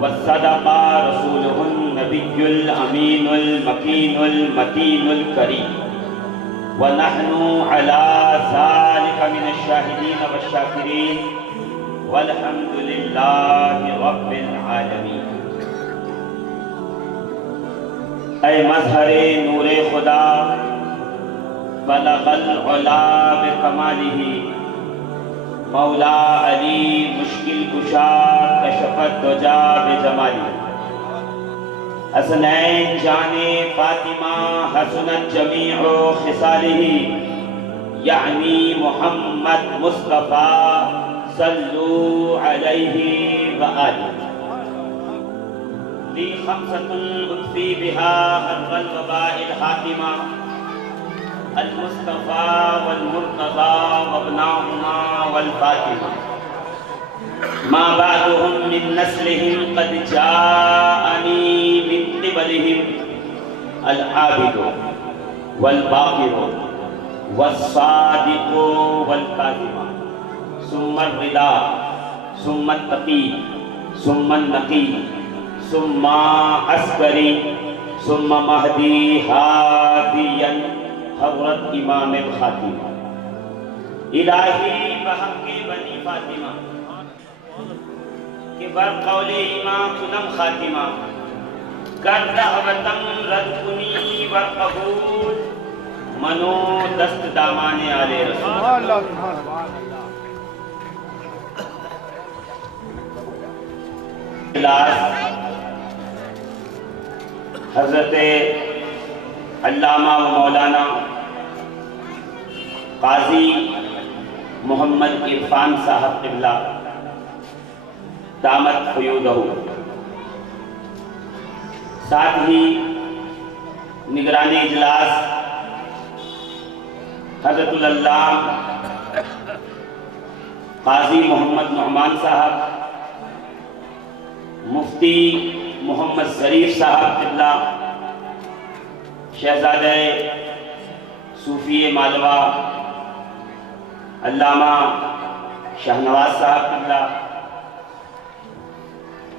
وصدق رسوله النبي الأمين المكين المتين الكريم ونحن على ذلك من الشاهدين والشاكرين والحمد لله رب العالمين۔ اے مظہر نور خدا بلغ العلا بکمالہ، مولا علی مشکل کشا کشف الدجا بجمالہ، حسنین جان فاطمہ حسنت جمیع خصالہ، یعنی محمد مصطفیٰ صلو علیہ وآلہ۔ لی خمسۃ اطفی بہا حر الوباء الحاکمہ، المصطفیٰ والمرتضیٰ وابناؤہما والفاطمہ، ما بعدهم من نسلهم قد جاءنی من قبلهم العابد والباقر والصادق والکاذب، ثم الرضا ثم التقی ثم النقی ثم عسکری ثم مہدی ہادیا حضرت امام الخاتمہ۔ الہی بحق بنی فاطمہ کہ بر قول امام کنم خاتمہ، کر دعوتم رد کنی والقبول، منو دست دامان آل رسول۔ حضرت علامہ و مولانا قاضی محمد عرفان صاحب قبلہ دامت فیودہ، ساتھ ہی نگران اجلاس حضرت اللہ قاضی محمد نعمان صاحب، مفتی محمد ظریف صاحب قبلہ، شہزادہ صوفی مالوہ علامہ شاہنواز صاحب قبلہ،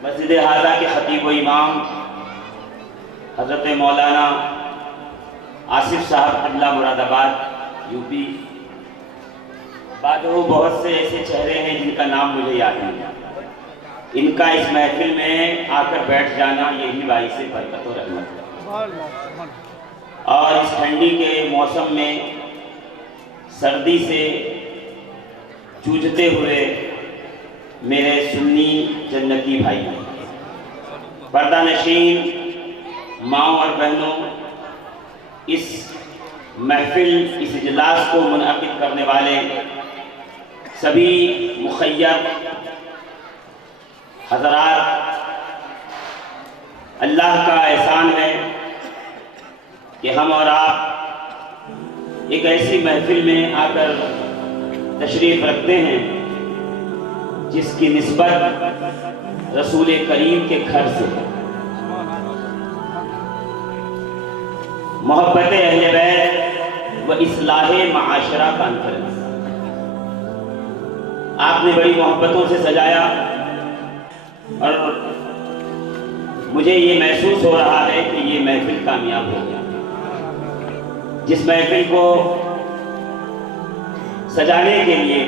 مسجد ہاضہ کے خطیب و امام حضرت مولانا آصف صاحب قبلہ مراد آباد یو پی، بعد وہ بہت سے ایسے چہرے ہیں جن کا نام مجھے یاد نہیں، ان کا اس محفل میں آ کر بیٹھ جانا یہی باعث برکت و رحمت ہے۔ اور اس ٹھنڈی کے موسم میں سردی سے جوجھتے ہوئے میرے سنی جنتی بھائی، پردہ نشین ماؤں اور بہنوں، اس محفل اس اجلاس کو منعقد کرنے والے سبھی مخیر حضرات، اللہ کا احسان ہے کہ ہم اور آپ ایک ایسی محفل میں آ کر تشریف رکھتے ہیں جس کی نسبت رسول کریم کے گھر سے ہے۔ محبت اہل بیت و اصلاح معاشرہ کانفرنس آپ نے بڑی محبتوں سے سجایا، اور مجھے یہ محسوس ہو رہا ہے کہ یہ محفل کامیاب ہو گیا۔ جس محفل کو سجانے کے لیے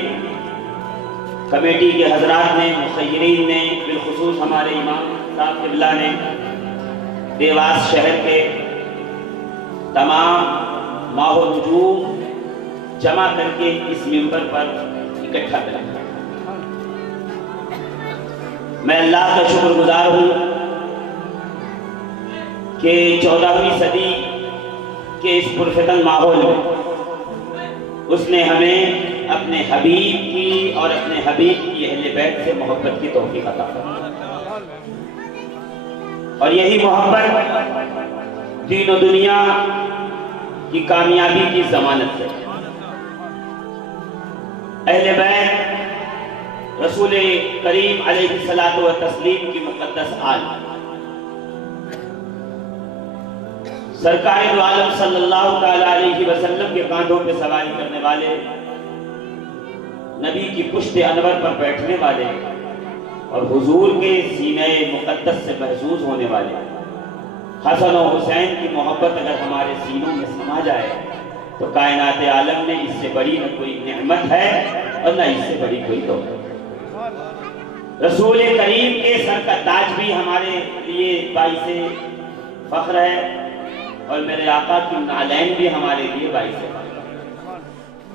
کمیٹی کے حضرات نے، مخیرین نے، بالخصوص ہمارے امام صاحب قبلہ نے دیواس شہر کے تمام ماہ و نجوم جمع کر کے اس منبر پر اکٹھا کرا، میں اللہ کا شکر گزار ہوں کہ 14ویں صدی کے اس پرفتن ماحول میں اس نے ہمیں اپنے حبیب کی اور اپنے حبیب کی اہل بیت سے محبت کی توفیق عطا فرمائی، اور یہی محبت دین و دنیا کی کامیابی کی ضمانت ہے۔ اہل بیت رسول کریم علیہ الصلوۃ والتسلیم کی مقدس آل، سرکار دو عالم صلی اللہ تعالی علیہ وسلم کے کاندھوں پہ سواری کرنے والے، نبی کی پشت انور پر بیٹھنے والے، اور حضور کے سینہ مقدس سے محظوظ ہونے والے حسن و حسین کی محبت اگر ہمارے سینوں میں سما جائے تو کائنات عالم میں اس سے بڑی نہ کوئی نعمت ہے اور نہ اس سے بڑی کوئی دولت۔ رسول کریم کے سر کا تاج بھی ہمارے لیے باعث فخر ہے اور میرے آقا کی نالین بھی ہمارے لیے باعث فخر ہے۔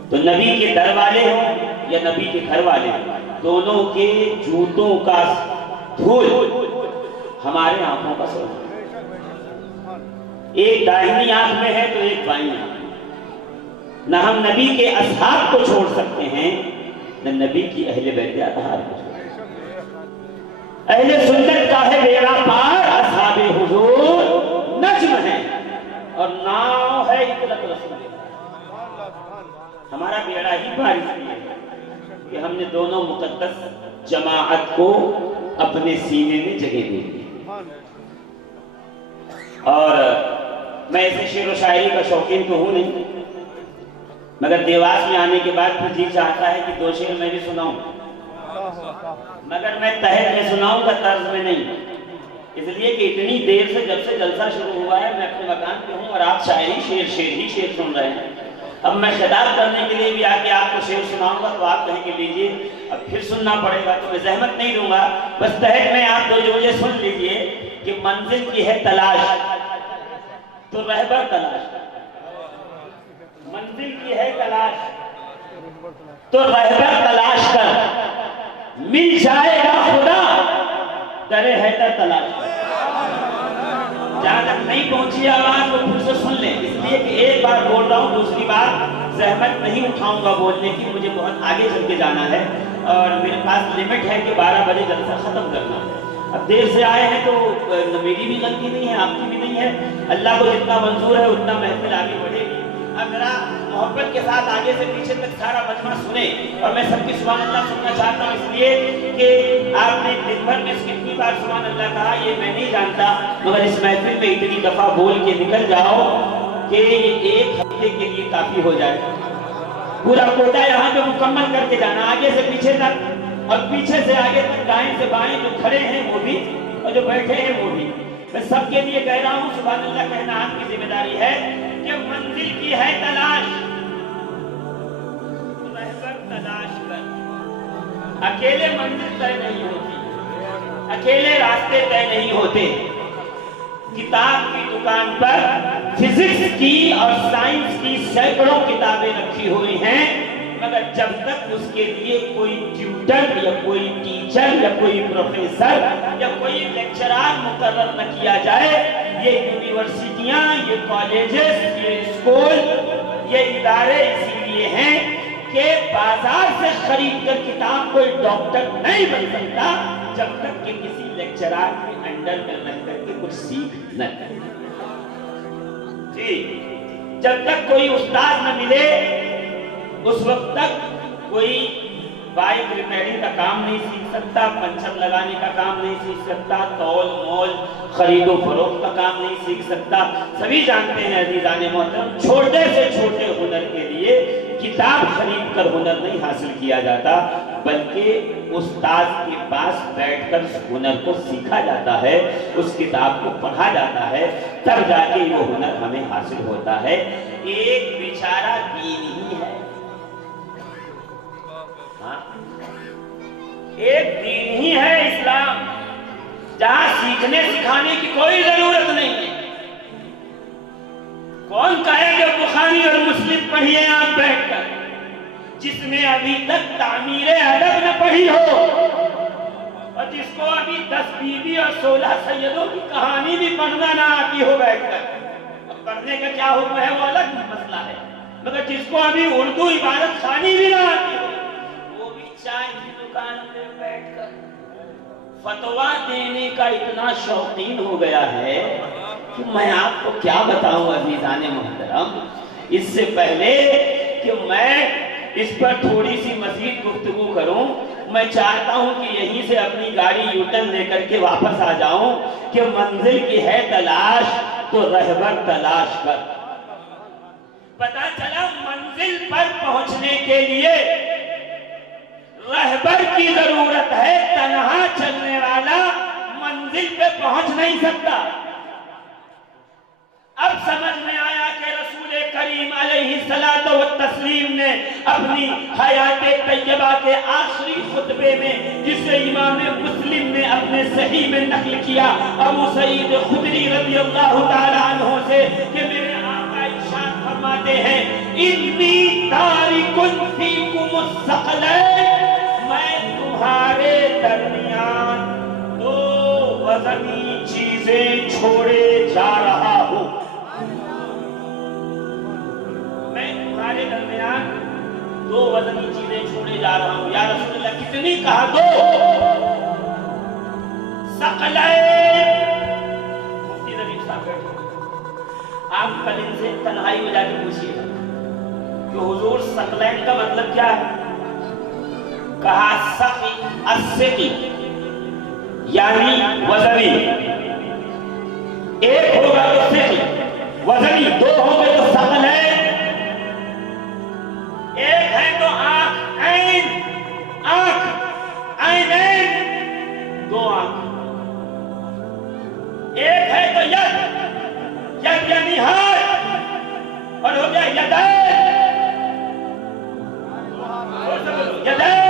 تو نبی کے در والے ہوں یا نبی کے گھر والے ہوں، دونوں کے جوتوں کا دھول ہمارے آنکھوں کا سر، ایک داہنی آنکھ میں ہے تو ایک بائیں آنکھ میں۔ نہ ہم نبی کے اصحاب کو چھوڑ سکتے ہیں نہ نبی کی اہل بیت اطہار کو چھوڑ سکتے ہیں۔ اہل سنت کا ہے بیڑا پار، اصحاب حضور نجم ہے اور ناؤ ہے اطلق رسول اللہ۔ ہمارا بیڑا ہی پار اس لیے ہے کہ ہم نے دونوں مقدس جماعت کو اپنے سینے میں جگہ دے دی۔ اور میں ایسے شعر و شاعری کا شوقین تو ہوں نہیں، مگر دیواس میں آنے کے بعد پھر جی چاہتا ہے کہ دو شعر میں بھی سناؤں، مگر میں تحت میں سناؤں گا، طرز میں نہیں، اس لیے کہ اتنی دیر سے جب سے جلسہ شروع ہوا ہے میں اپنے مکان پہ ہوں اور آپ شاعری شعر ہی شعر سن رہے ہیں۔ اب میں خطاب کرنے کے لیے بھی آ کے آپ کو شعر سناؤں گا تو آپ کہیں کہ لیجئے اب پھر سننا پڑے گا، تو میں زحمت نہیں دوں گا، بس تحت میں آپ دو جملے سن لیجئے کہ منزل کی ہے تلاش تو رہبر تلاش کر، منزل کی ہے تلاش تو رہبر تلاش کر، مل جائے گا خدا در حیدر تلاش کر۔ جہاں تک نہیں پہنچی آواز وہ پھر سے سن لیں، اس لیے کہ ایک بار بول رہا ہوں، دوسری بار زحمت نہیں اٹھاؤں گا بولنے کی، مجھے بہت آگے چل کے جانا ہے اور میرے پاس لمٹ ہے کہ 12 بجے جلسہ ختم کرنا ہے۔ اب دیر سے آئے ہیں تو میری بھی غلطی نہیں ہے، آپ کی بھی نہیں ہے، اللہ کو جتنا منظور ہے اتنا محفل آگے بڑھے گی۔ اب ذرا محبت کے ساتھ آگے سے پیچھے تک سارا مجمع سنیں، اور میں سب کی سبحان اللہ سننا چاہتا ہوں، اس لیے کہ آپ نے دن بھر میں کتنی بار سبحان اللہ کہا یہ میں نہیں جانتا، مگر اس محفل میں اتنی دفعہ بول کے نکل جاؤ کہ یہ ایک ہفتے کے لیے کافی ہو جائے، پورا کوٹا یہاں پہ مکمل کر کے جانا، آگے سے پیچھے تک اور پیچھے سے آگے تک، دائیں سے بائیں، جو کھڑے ہیں وہ بھی اور جو بیٹھے ہیں وہ بھی، میں سب کے لیے کہہ رہا ہوں سبحان اللہ کہنا آپ کی ذمہ داری ہے کہ منزل کی ہے تلاش، رہبر تلاش کر۔ اکیلے منزل طے نہیں ہوتی، اکیلے راستے طے نہیں ہوتے۔ کتاب کی دکان پر فزکس کی اور سائنس کی سینکڑوں کتابیں رکھی ہوئی ہیں، مگر جب تک اس کے لیے کوئی ٹیوٹر یا کوئی ٹیچر یا کوئی پروفیسر یا کوئی لیکچرار مقرر نہ کیا جائے، یہ یونیورسٹیاں، یہ کالجز، یہ اسکول، یہ ادارے اسی لیے ہیں کہ بازار سے خرید کر کتاب کوئی ڈاکٹر نہیں بن سکتا جب تک کہ کسی لیکچرار کے انڈر میں رہ کر کے کچھ سیکھ نہ کرے۔ جی، جب تک کوئی استاد نہ ملے اس وقت تک کوئی بائک ریپیئرنگ کا کام نہیں سیکھ سکتا، پنچر لگانے کا کام نہیں سیکھ سکتا، تول مول خرید و فروخت کا کام نہیں سیکھ سکتا۔ سبھی جانتے ہیں عزیزان محترم، چھوٹے سے چھوٹے ہنر کے لیے کتاب خرید کر ہنر نہیں حاصل کیا جاتا، بلکہ استاد کے پاس بیٹھ کر اس ہنر کو سیکھا جاتا ہے، اس کتاب کو پڑھا جاتا ہے، تب جا کے وہ ہنر ہمیں حاصل ہوتا ہے۔ ایک بیچارہ دین ہی ہے، ایک دین ہی ہے اسلام، جہاں سیکھنے سکھانے کی کوئی ضرورت نہیں ہے۔ کون کہے کہ بخاری اور مسلم پڑھیے آپ بیٹھ کر، جس نے ابھی تک تعمیر ادب نہ پڑھی ہو اور جس کو ابھی 10 بیوی اور 16 سیدوں کی کہانی بھی پڑھنا نہ آتی ہو بیٹھ کر۔ اب پڑھنے کا کیا حکم ہے وہ الگ مسئلہ ہے، مگر جس کو ابھی اردو عبارت خانی بھی نہ آتی ہو، وہ بھی چائے کی دکان پہ بیٹھ کر فتویٰ دینے کا اتنا شوقین ہو گیا ہے کہ میں آپ کو کیا بتاؤں عزیزان محترم۔ اس سے پہلے کہ میں اس پر تھوڑی سی مزید گفتگو کروں، میں چاہتا ہوں کہ یہیں سے اپنی گاڑی یوٹن لے کر کے واپس آ جاؤں کہ منزل کی ہے تلاش تو رہبر تلاش کر۔ پتہ چلا منزل پر پہنچنے کے لیے رہبر کی ضرورت ہے، تنہا چلنے والا منزل پہ پہنچ نہیں سکتا۔ اب سمجھ میں آیا کہ رسول کریم علیہ الصلوۃ والتسلیم نے اپنی حیات طیبہ کے آخری خطبے میں، جسے امام مسلم نے اپنے صحیح میں نقل کیا ابو سعید خدری رضی اللہ تعالی عنہ سے، کہ میرے آقا ارشاد فرماتے ہیں انی تارک فیکم الثقلین، میں تمہارے درمیان دو وزنی چیزیں چھوڑے جا رہا ہوں۔ میں تمہارے درمیان دو وزنی چیزیں چھوڑے جا رہا ہوں۔ یا رسول اللہ کتنی؟ کہا دو۔ ثقلین، مفتی نبی صاحب بیٹھے، آپ کل ان سے تنہائی میں جا کے پوچھئے کہ حضور ثقلین کا مطلب کیا ہے؟ کہا سقی، السقی یعنی وزنی، ایک ہوگا تو سقی وزنی، دو ہوں گے تو ثقلین۔ ایک ہے تو آنکھ، عین، آنکھ، عینین، دو آنکھ۔ ایک ہے تو ید، ید یعنی ہاتھ، اور ہو گیا یدین، یدین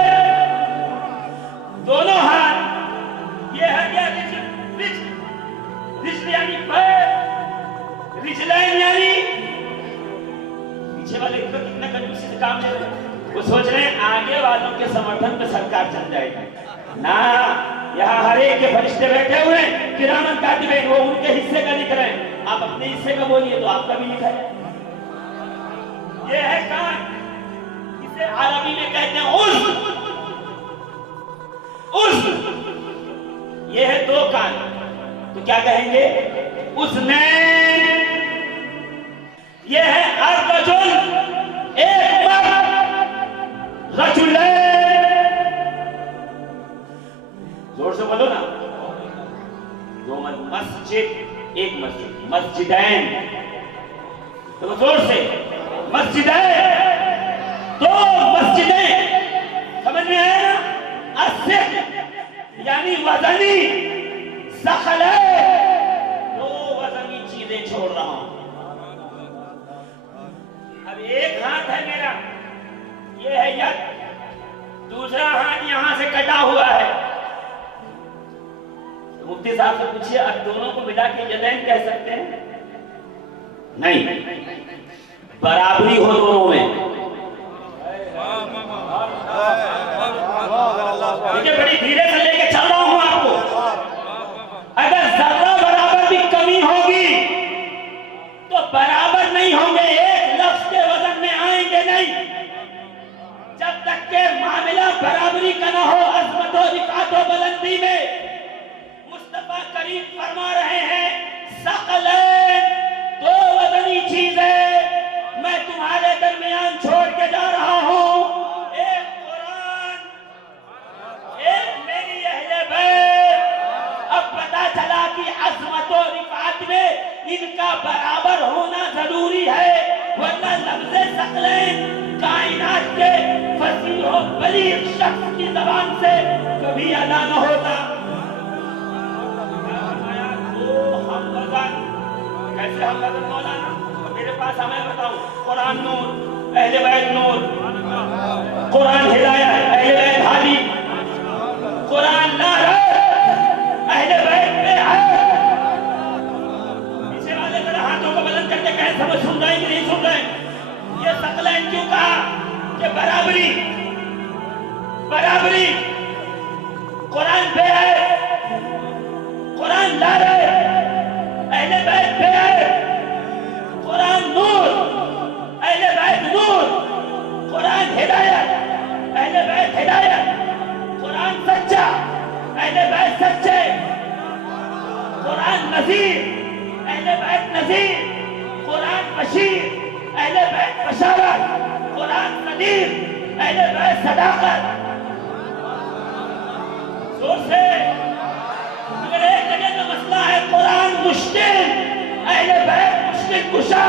دونوں ہاتھ۔ یہ ہے کیا؟ رجل یعنی پیر، رجلین یعنی پیچھے والے کو کتنا کنجوسی سے کام لے رہے ہیں، وہ سوچ رہے ہیں آگے والوں کے سمرتھن پہ سرکار چل جائے گی۔ نا، یہاں ہر ایک کے فرشتے بیٹھے ہوئے ہیں، کرامن کاتبین، وہ ان کے حصے کا لکھ رہے ہیں، آپ اپنے حصے کا بولیے تو آپ کا بھی لکھا ہے۔ یہ ہے کان، اسے عربی میں کہتے ہیں عضو، عضو، یہ ہے دو کان، تو کیا کہیں گے؟ اذنین۔ یہ ہے الرجل، ایک مرد، رجلین، زور سے بولو نا، دو مرد، مسجد، ایک مسجد، مسجدین، تو زور سے، مسجدین، دو مسجدیں، سمجھ میں آیا نا؟ السقی یعنی وزنی، ثقلین، دو وزنی چیزیں چھوڑ رہا ہوں۔ اب ایک ہاتھ ہے میرا، یہ ہے ید، دوسرا ہاتھ یہاں سے کٹا ہوا ہے۔ مفتی صاحب سے پوچھئے اب دونوں کو ملا کے یدین کہہ سکتے ہیں؟ نہیں، برابری ہو دونوں میں۔ مجھے بڑی دھیرے سے لے کے چل رہا ہوں آپ کو۔ اگر ذرہ برابر بھی کمی ہوگی تو برابر نہیں ہوں گے، ایک لفظ کے وزن میں آئیں گے نہیں، جب تک کہ معاملہ برابری کا نہ ہو۔ عظمت و رفعت و بلندی میں مصطفیٰ کریم فرما رہے ہیں ثقلین، دو وزنی چیزیں میں تمہارے درمیان چھوڑ کے جا رہا ہوں، ایک قرآن، ایک میری اہل بیت۔ اب پتا چلا کہ عظمت و رفعت میں ان کا برابر ہونا ضروری ہے، ورنہ لفظ ثقلین کائنات کے فصیح و بلیغ شخص کی زبان سے کبھی ادا نہ ہوتا۔ کیسے ہم وزن مولانا؟ میرے پاس ہمیں بتاؤں، قرآن نور، اہل بیت نور، قرآن ہدایت، اہل بیت ہادی، قرآن نار، اہل بیت پہ ہے۔ پیچھے والے ذرا ہاتھوں کو بلند کرتے کہیں سمجھ سن رہے ہیں کہ نہیں سن رہے ہیں؟ یہ ثقلین کیوں کہا؟ کہ برابری، برابری، قرآن پہ ہے، قرآن لا رہے، اہل بیت پہ ہے، قرآن نور، اہل بیت نور، قرآن ہدایت، اہل بیت ہدایت، قرآن سچا، اہل بیت سچے، قرآن نذیر، اہل بیت نذیر، قرآن بشیر، اہل بیت بشارت، قرآن نذیر، اہل بیت صداقت۔ زور سے، اگر ایک جگہ کا مسئلہ ہے قرآن مشکل، اہل بیت مشکل کشا۔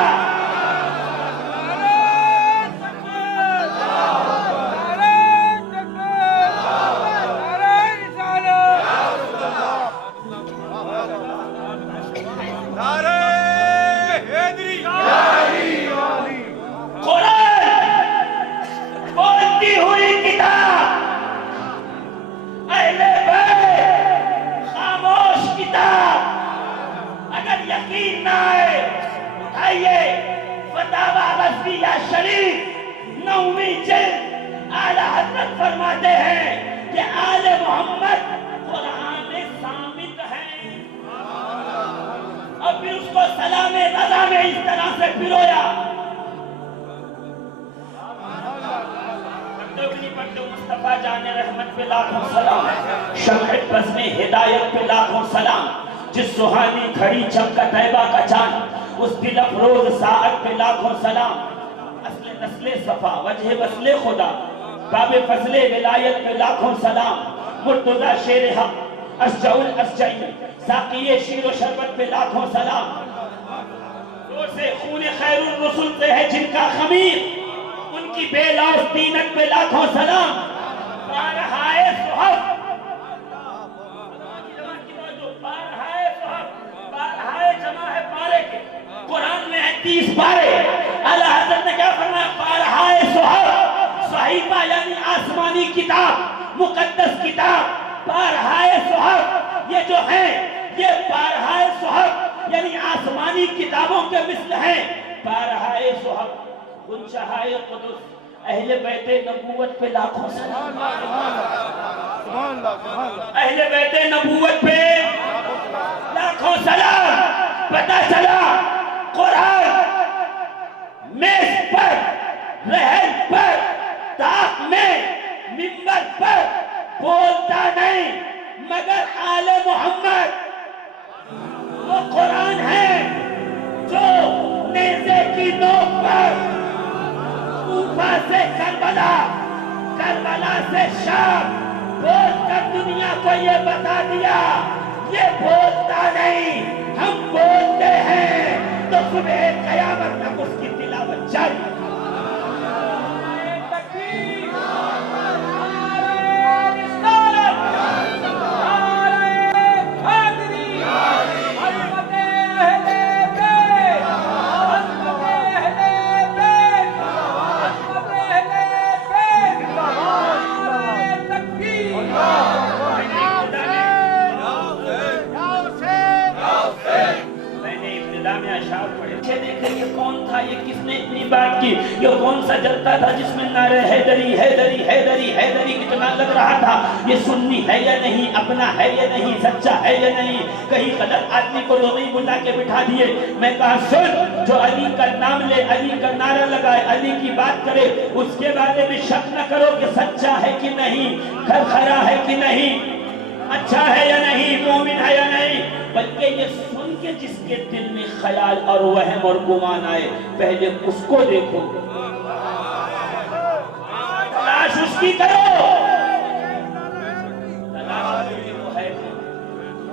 تزکیہ شریف 9ویں جلد اعلیٰ حضرت فرماتے ہیں کہ آل محمد قرآن صامت ہیں، اور پھر اس کو سلام رضا میں اس طرح سے پرویا، مصطفیٰ جان رحمت پہ لاکھوں سلام، شمع بزم ہدایت پہ لاکھوں سلام، جس سہانی کھڑی چمکا طیبہ کا چاند، اس دل افروز ساعت پہ لاکھوں سلام، اصل نسل صفا وجہ وصل خدا، باب فضل ولایت پہ لاکھوں سلام، مرتضی شیر حق اشجع الاشجعی، ساقی شیر و شربت پہ لاکھوں سلام، دور سے خون خیر الرسل سے ہے جن کا خمیر، ان کی بے لوث دینت پہ لاکھوں سلام، بارہائے صحف، بارہائے صحف، بارہائے جمع ہے پارے کے، قرآن میں ہے 30 پارے، اعلیٰ حضرت نے کیا فرمایا؟ بارہائے صحف، صحیفہ یعنی آسمانی کتاب، مقدس کتاب، بارہائے صحف، یہ جو ہیں یہ بارہائے صحف یعنی آسمانی کتابوں کے مثل ہیں، بارہائے صحف، گنشہائے قدس، اہل بیت نبوت پہ لاکھوں سلام، اہل بیت نبوت پہ لاکھوں سلام۔ پتہ چلا قرآن میز پر، رحل پر، طاق میں، منبر پر بولتا نہیں، مگر آل محمد وہ قرآن ہے جو نیزے کی نوک پر کوفہ سے کربلا، کربلا سے شام بول کر دنیا کو یہ بتا دیا، یہ بولتا نہیں، ہم بولتے ہیں، تو صبح قیامت تک اس کی تلاوت جاری۔ یہ کون سا جلتا تھا جس میں نعرہ حیدری حیدری حیدری حیدری کتنا لگ رہا تھا؟ یہ سنی ہے یا نہیں، اپنا ہے یا نہیں، سچا ہے یا نہیں؟ کہیں غلط آدمی کو لوگی بلا کے بٹھا دیے، میں کہا سن، جو علی کا نام لے، علی کا نعرہ لگائے، علی کی بات کرے، اس کے بارے میں شک نہ کرو کہ سچا ہے کہ نہیں، کھرا ہے کہ نہیں، اچھا ہے یا نہیں، مومن ہے یا نہیں، بلکہ یہ سن کے جس کے دل میں خیال اور وہم اور گمان آئے، پہلے اس کو دیکھو، تلاش اس کی کرو، تلاش وہ ہے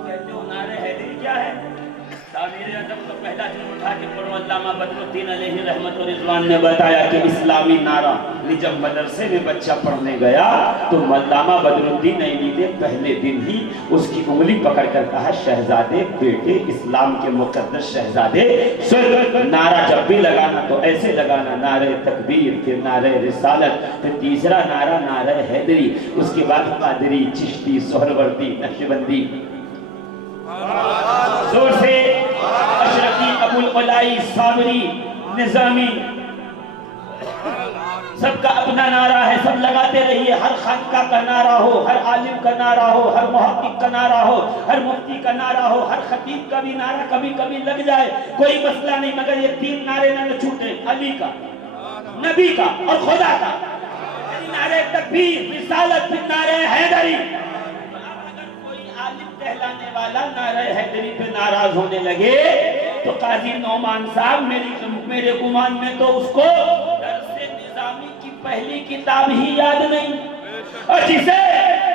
کہتے ہو نعرہ حیدری کیا ہے؟ تعمیر ادب کا پہلا جن اٹھا کے پڑھو، علامہ بدر الدین علیہ رحمت و رضوان نے بتایا کہ اسلامی نعرہ جب مدرسے میں بچہ پڑھنے گیا تو علامہ بدر الدین علیہ نے پہلے دن ہی اس کی انگلی پکڑ کر کہا، شہزادے بیٹے، اسلام کے مقدس شہزادے، سن، نعرہ جب بھی لگانا تو ایسے لگانا، نعرہ تکبیر، پھر نعرہ رسالت، پھر تیسرا نعرہ نعرہ حیدری، اس کے بعد قادری، چشتی، سہروردی، نقشبندی، زور سے اشرفی، ابو العلائی، صابری، نظامی، سب کا اپنا نعرہ ہے، سب لگاتے رہیے، ہر خانقاہ کا نعرہ ہو، ہر عالم کا نعرہ ہو، ہر محقق کا نعرہ ہو، ہر مفتی کا نعرہ ہو، ہر خطیب کا بھی نعرہ کبھی کبھی لگ جائے، کوئی مسئلہ نہیں، مگر یہ 3 نعرے نہ چھوٹے، علی کا، نبی کا اور خدا کا، نعرہ تکبیر، رسالت، پھر نعرہ حیدری۔ اگر کوئی عالم کہلانے والا نعرہ حیدری پہ ناراض ہونے لگے تو قاضی نعمان صاحب میرے گمان میں تو اس کو درس نظامی کی پہلی کتاب ہی یاد نہیں، اور جسے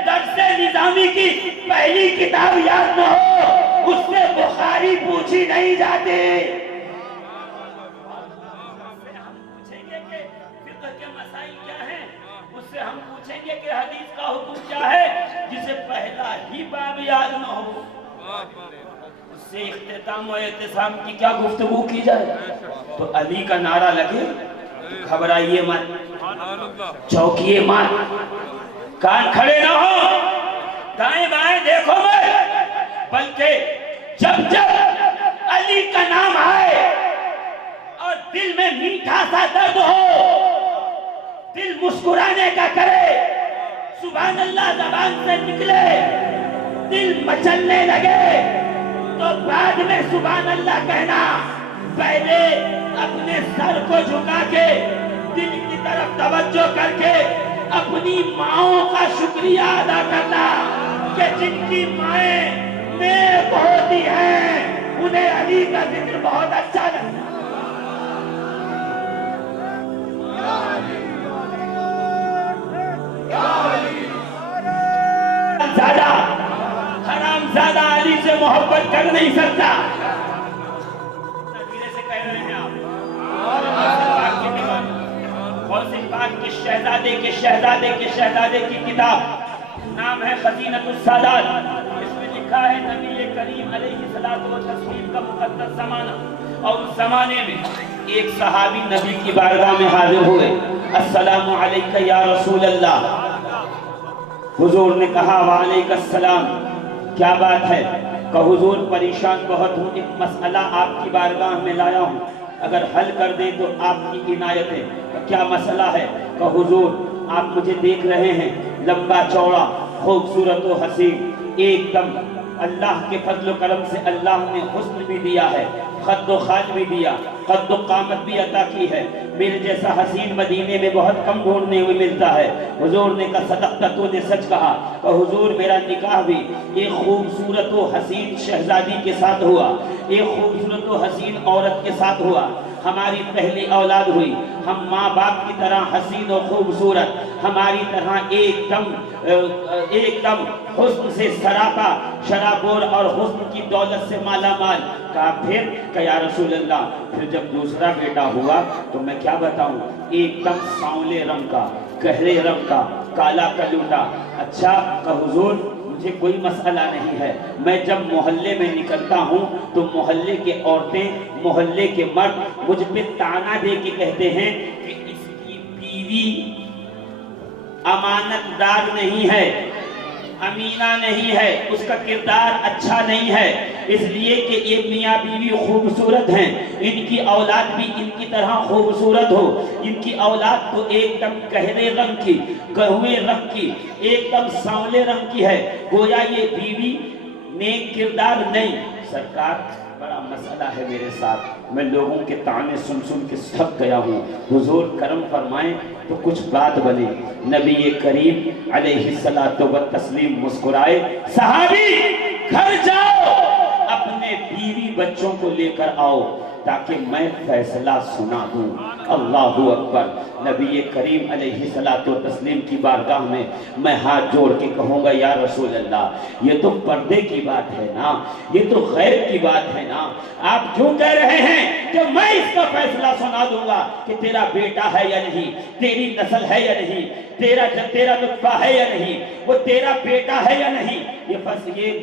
درس نظامی کی پہلی کتاب یاد نہ ہو اس سے بخاری پوچھی نہیں جاتی۔ ہم پوچھیں گے کہ فقہ کے مسائل کیا ہیں، اس سے ہم پوچھیں گے کہ حدیث کا حکم کیا ہے، جسے پہلا ہی باب یاد نہ ہو اس سے اختتام و اعتصام کی کیا گفتگو کی جائے؟ تو علی کا نعرہ لگے گھبرائیے مت، چوکیے مت، کان کھڑے نہ ہو، دائیں بائیں دیکھو مت، بلکہ جب جب علی کا نام آئے اور دل میں میٹھا سا درد ہو، دل مسکرانے کا کرے، سبحان اللہ زبان سے نکلے، دل مچلنے لگے، تو بعد میں سبحان اللہ کہنا، پہلے اپنے سر کو جھکا کے دل کی طرف توجہ کر کے اپنی ماؤں کا شکریہ ادا کرنا کہ جن کی مائیں نیک ہوتی ہیں انہیں علی کا ذکر بہت اچھا لگتا ہے۔ حرام زادہ علی سے محبت کر نہیں سکتا۔ دھیرے سے کہہ رہے ہیں آپ، غوث پاک کے شہزادے کی کتاب نام ہے خزینۃ السادات۔ اس میں لکھا ہے نبی کریم علیہ الصلوۃ والتسلیم کا مقدس زمانہ، اور اس زمانے میں ایک صحابی نبی کی بارگاہ میں حاضر ہوئے، السلام علیکہ یا رسول اللہ۔ حضور نے کہا وعلیکہ السلام، کیا بات ہے؟ کہ حضور پریشان بہت ہوں، ایک مسئلہ آپ کی بارگاہ میں لایا ہوں، اگر حل کر دیں تو آپ کی عنایت ہے۔ کیا مسئلہ ہے؟ کہ حضور آپ مجھے دیکھ رہے ہیں، لمبا چوڑا، خوبصورت و حسین، ایک دم اللہ کے فضل و کرم سے اللہ نے حسن بھی دیا ہے، قد و خال بھی دیا، قد و قامت بھی عطا کی ہے، میرے جیسا حسین مدینے میں بہت کم ڈھونڈنے ہوئے ملتا ہے۔ حضور نے کہا صدقت، تو نے سچ کہا۔ کہ حضور میرا نکاح بھی ایک خوبصورت و حسین شہزادی کے ساتھ ہوا، ایک خوبصورت و حسین عورت کے ساتھ ہوا، ہماری پہلی اولاد ہوئی، ہم ماں باپ کی طرح حسین و خوبصورت، ہماری طرح ایک دم حسن سے سراپا، شرابور اور حسن کی دولت سے مالا مال۔ کہا پھر؟ کہ یا رسول اللہ پھر جب دوسرا بیٹا ہوا تو میں کیا بتاؤں، ایک دم سانولے رنگ کا، گہرے رنگ کا، کالا کلوٹا۔ اچھا کہ حضور مجھے کوئی مسئلہ نہیں ہے، میں جب محلے میں نکلتا ہوں تو محلے کے عورتیں، محلے کے مرد مجھ پہ تانا دے کے کہتے ہیں کہ اس کی بیوی امانت دار نہیں ہے، امینہ نہیں ہے، اس کا کردار اچھا نہیں ہے، اس لیے کہ یہ میاں بیوی خوبصورت ہیں، ان کی اولاد بھی ان کی طرح خوبصورت ہو، ان کی اولاد تو ایک دم گہرے رنگ کی، گہوے رنگ کی، ایک دم سانولے رنگ کی ہے، گویا یہ بیوی نیک کردار نہیں۔ سرکار بڑا مسئلہ ہے میرے ساتھ، میں لوگوں کے طعنے سن سن کے تھک گیا ہوں، حضور کرم فرمائیں تو کچھ بات بنے۔ نبی کریم علیہ الصلوۃ والتسلیم مسکرائے، صحابی گھر جاؤ، اپنے بیوی بچوں کو لے کر آؤ تاکہ میں فیصلہ سنا دوں۔ اللہ اکبر۔ نبی کریم علیہ الصلوۃ والتسلیم کی بارگاہ میں ہاتھ جوڑ کے کہوں گا یا رسول اللہ یہ تو پردے کی بات ہے نا، یہ تو غیب کی بات ہے نا، آپ کیوں کہہ رہے ہیں کہ میں اس کا فیصلہ سنا دوں گا کہ تیرا بیٹا ہے یا نہیں، تیری نسل ہے یا نہیں، تیرا نطفہ ہے یا نہیں، وہ تیرا بیٹا ہے یا نہیں، یہ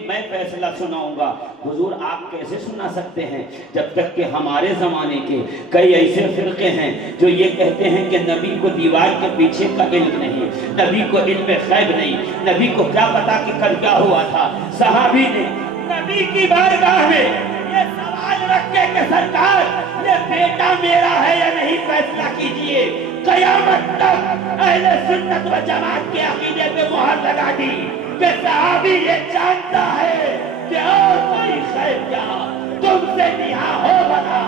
میں فیصلہ سناؤں گا۔ حضور آپ کیسے سنا سکتے ہیں جب تک کہ ہمارے زمانے کے کئی ایسے فرقے ہیں جو یہ کہتے ہیں کہ نبی کو دیوار کے پیچھے کا علم نہیں، نبی کو علم غیب نہیں، نبی کو کیا پتا کہ کل کیا ہوا تھا۔ صحابی نے نبی کی بارگاہ میں یہ سوال رکھے کہ سرکار یہ بیٹا میرا ہے یا نہیں، فیصلہ کیجئے۔ قیامت تک اہل سنت و جماعت کے عقیدے پہ مہر لگا دی کہ صحابی یہ جانتا ہے کہ اور کوئی خیر کیا تم سے نہا ہو بنا،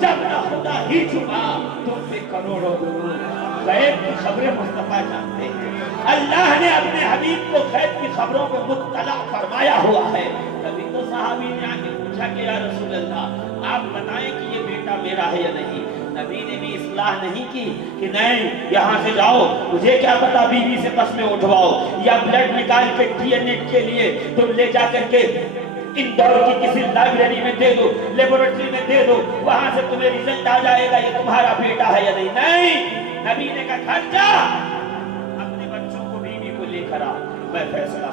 جب نہ خدا ہی چھپا تم پہ کروڑوں درود۔ غیب کی خبریں مصطفیٰ جانتے ہیں، اللہ نے اپنے حبیب کو غیب کی خبروں پہ مطلع فرمایا ہوا ہے۔ کبھی تو صحابی نے آ کے پوچھا کہ یا رسول اللہ آپ بتائیں کہ یہ بیٹا میرا ہے یا نہیں۔ نبی نے بھی اصلاح نہیں کی کہ نہیں یہاں سے جاؤ، مجھے کیا پتا بیوی سے قسمیں اٹھواؤ یا بلڈ نکال کے ڈی این اے کے لیے تم لے جا کر کے اندور کی کسی لائبریری میں دے دو، لیبورٹری میں دے دو، وہاں سے تمہیں ریزلٹ آ جائے گا یہ تمہارا بیٹا ہے یا نہیں۔ نہیں، نبی نے کہا گھر جا، اپنے بچوں کو بیوی کو لے کر آ، میں فیصلہ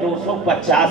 250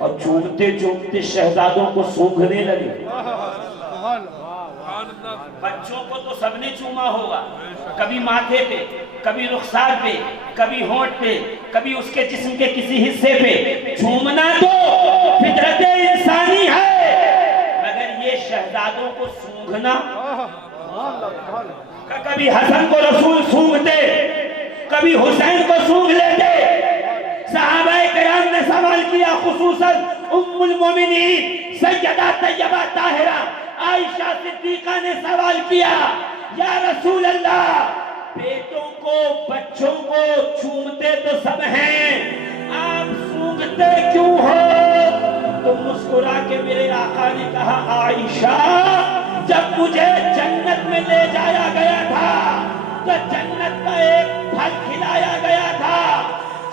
اور چومتے چومتے شہزادوں کو سونگھنے لگے. بچوں کو تو سب نے چوما ہوگا, کبھی ماتھے پہ, کبھی رخسار پہ, کبھی ہونٹ پہ, کبھی اس کے جسم کے کسی حصے پہ. چومنا تو فطرت انسانی ہے, مگر یہ شہزادوں کو سونگھنا. کبھی حسن کو رسول سونگتے, کبھی حسین کو سونگ لیتے. صحابہ کرام نے سوال کیا, خصوصاً ام المومنین سیدہ طیبہ طاہرہ عائشہ صدیقہ نے سوال کیا, یا رسول اللہ, بیٹوں کو بچوں کو چومتے تو سب ہیں, آپ سونگتے کیوں ہو؟ تو مسکرا کے میرے آقا نے کہا, عائشہ, جب مجھے جنت میں لے جایا گیا تھا تو جنت کا ایک پھل کھلایا گیا تھا.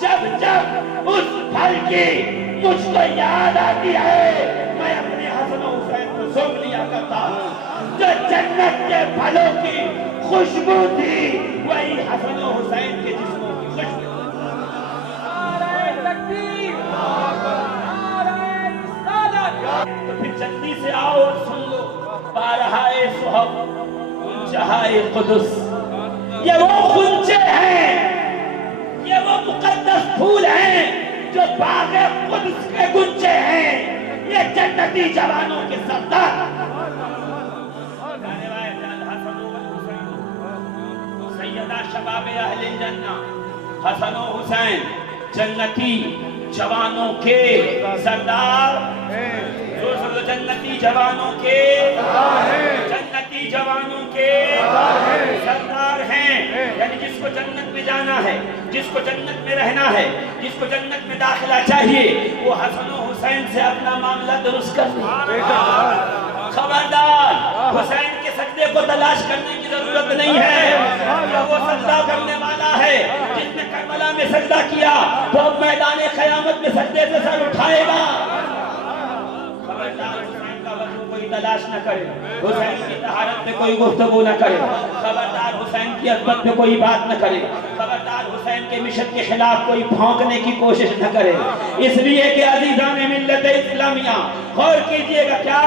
جب جب اس پھل کی مجھ کو یاد آتی ہے, میں اپنے حسن و حسین کو سونگ لیا کرتا ہوں. جو جنت کے پھلوں کی خوشبو تھی, وہی حسن و حسین کے جسموں کی خوشبو. تو پھر جلدی سے آؤ اور سن لو, بارہائے صحب جہائے قدس, یہ وہ غنچے ہیں, یہ وہ مقدس پھول ہیں جو باغ قدس کے گنچے ہیں. یہ جنتی جوانوں کے سردار سیدہ شباب اہل جنہ حسن و حسین جنتی جوانوں کے سردار. جنتی جوانوں کے جنتی جوانوں کے سردار ہیں. یعنی جس کو جنت میں جانا ہے, جس کو جنت میں رہنا ہے, جس کو جنت میں داخلہ چاہیے, وہ حسن و حسین سے اپنا معاملہ درست کر لے. خبردار, حسین کے سجدے کو تلاش کرنے کی ضرورت نہیں ہے. وہ سجدہ کرنے والا ہے جس نے کربلا میں سجدہ کیا تو اب میدان قیامت میں سجدے سے سر اٹھائے گا. خبردار, حسین کا وضو کوئی تلاش نہ کرے, حسین کی طہارت پہ کوئی گفتگو نہ کرے. خبردار, حسین کی عظمت پہ کوئی بات نہ کرے. خبردار, حسین کے مشن کے خلاف کوئی بھونکنے کی کوشش نہ کرے. اس لیے کہ عزیزان ملت اسلامیہ, غور کیجئے گا, کیا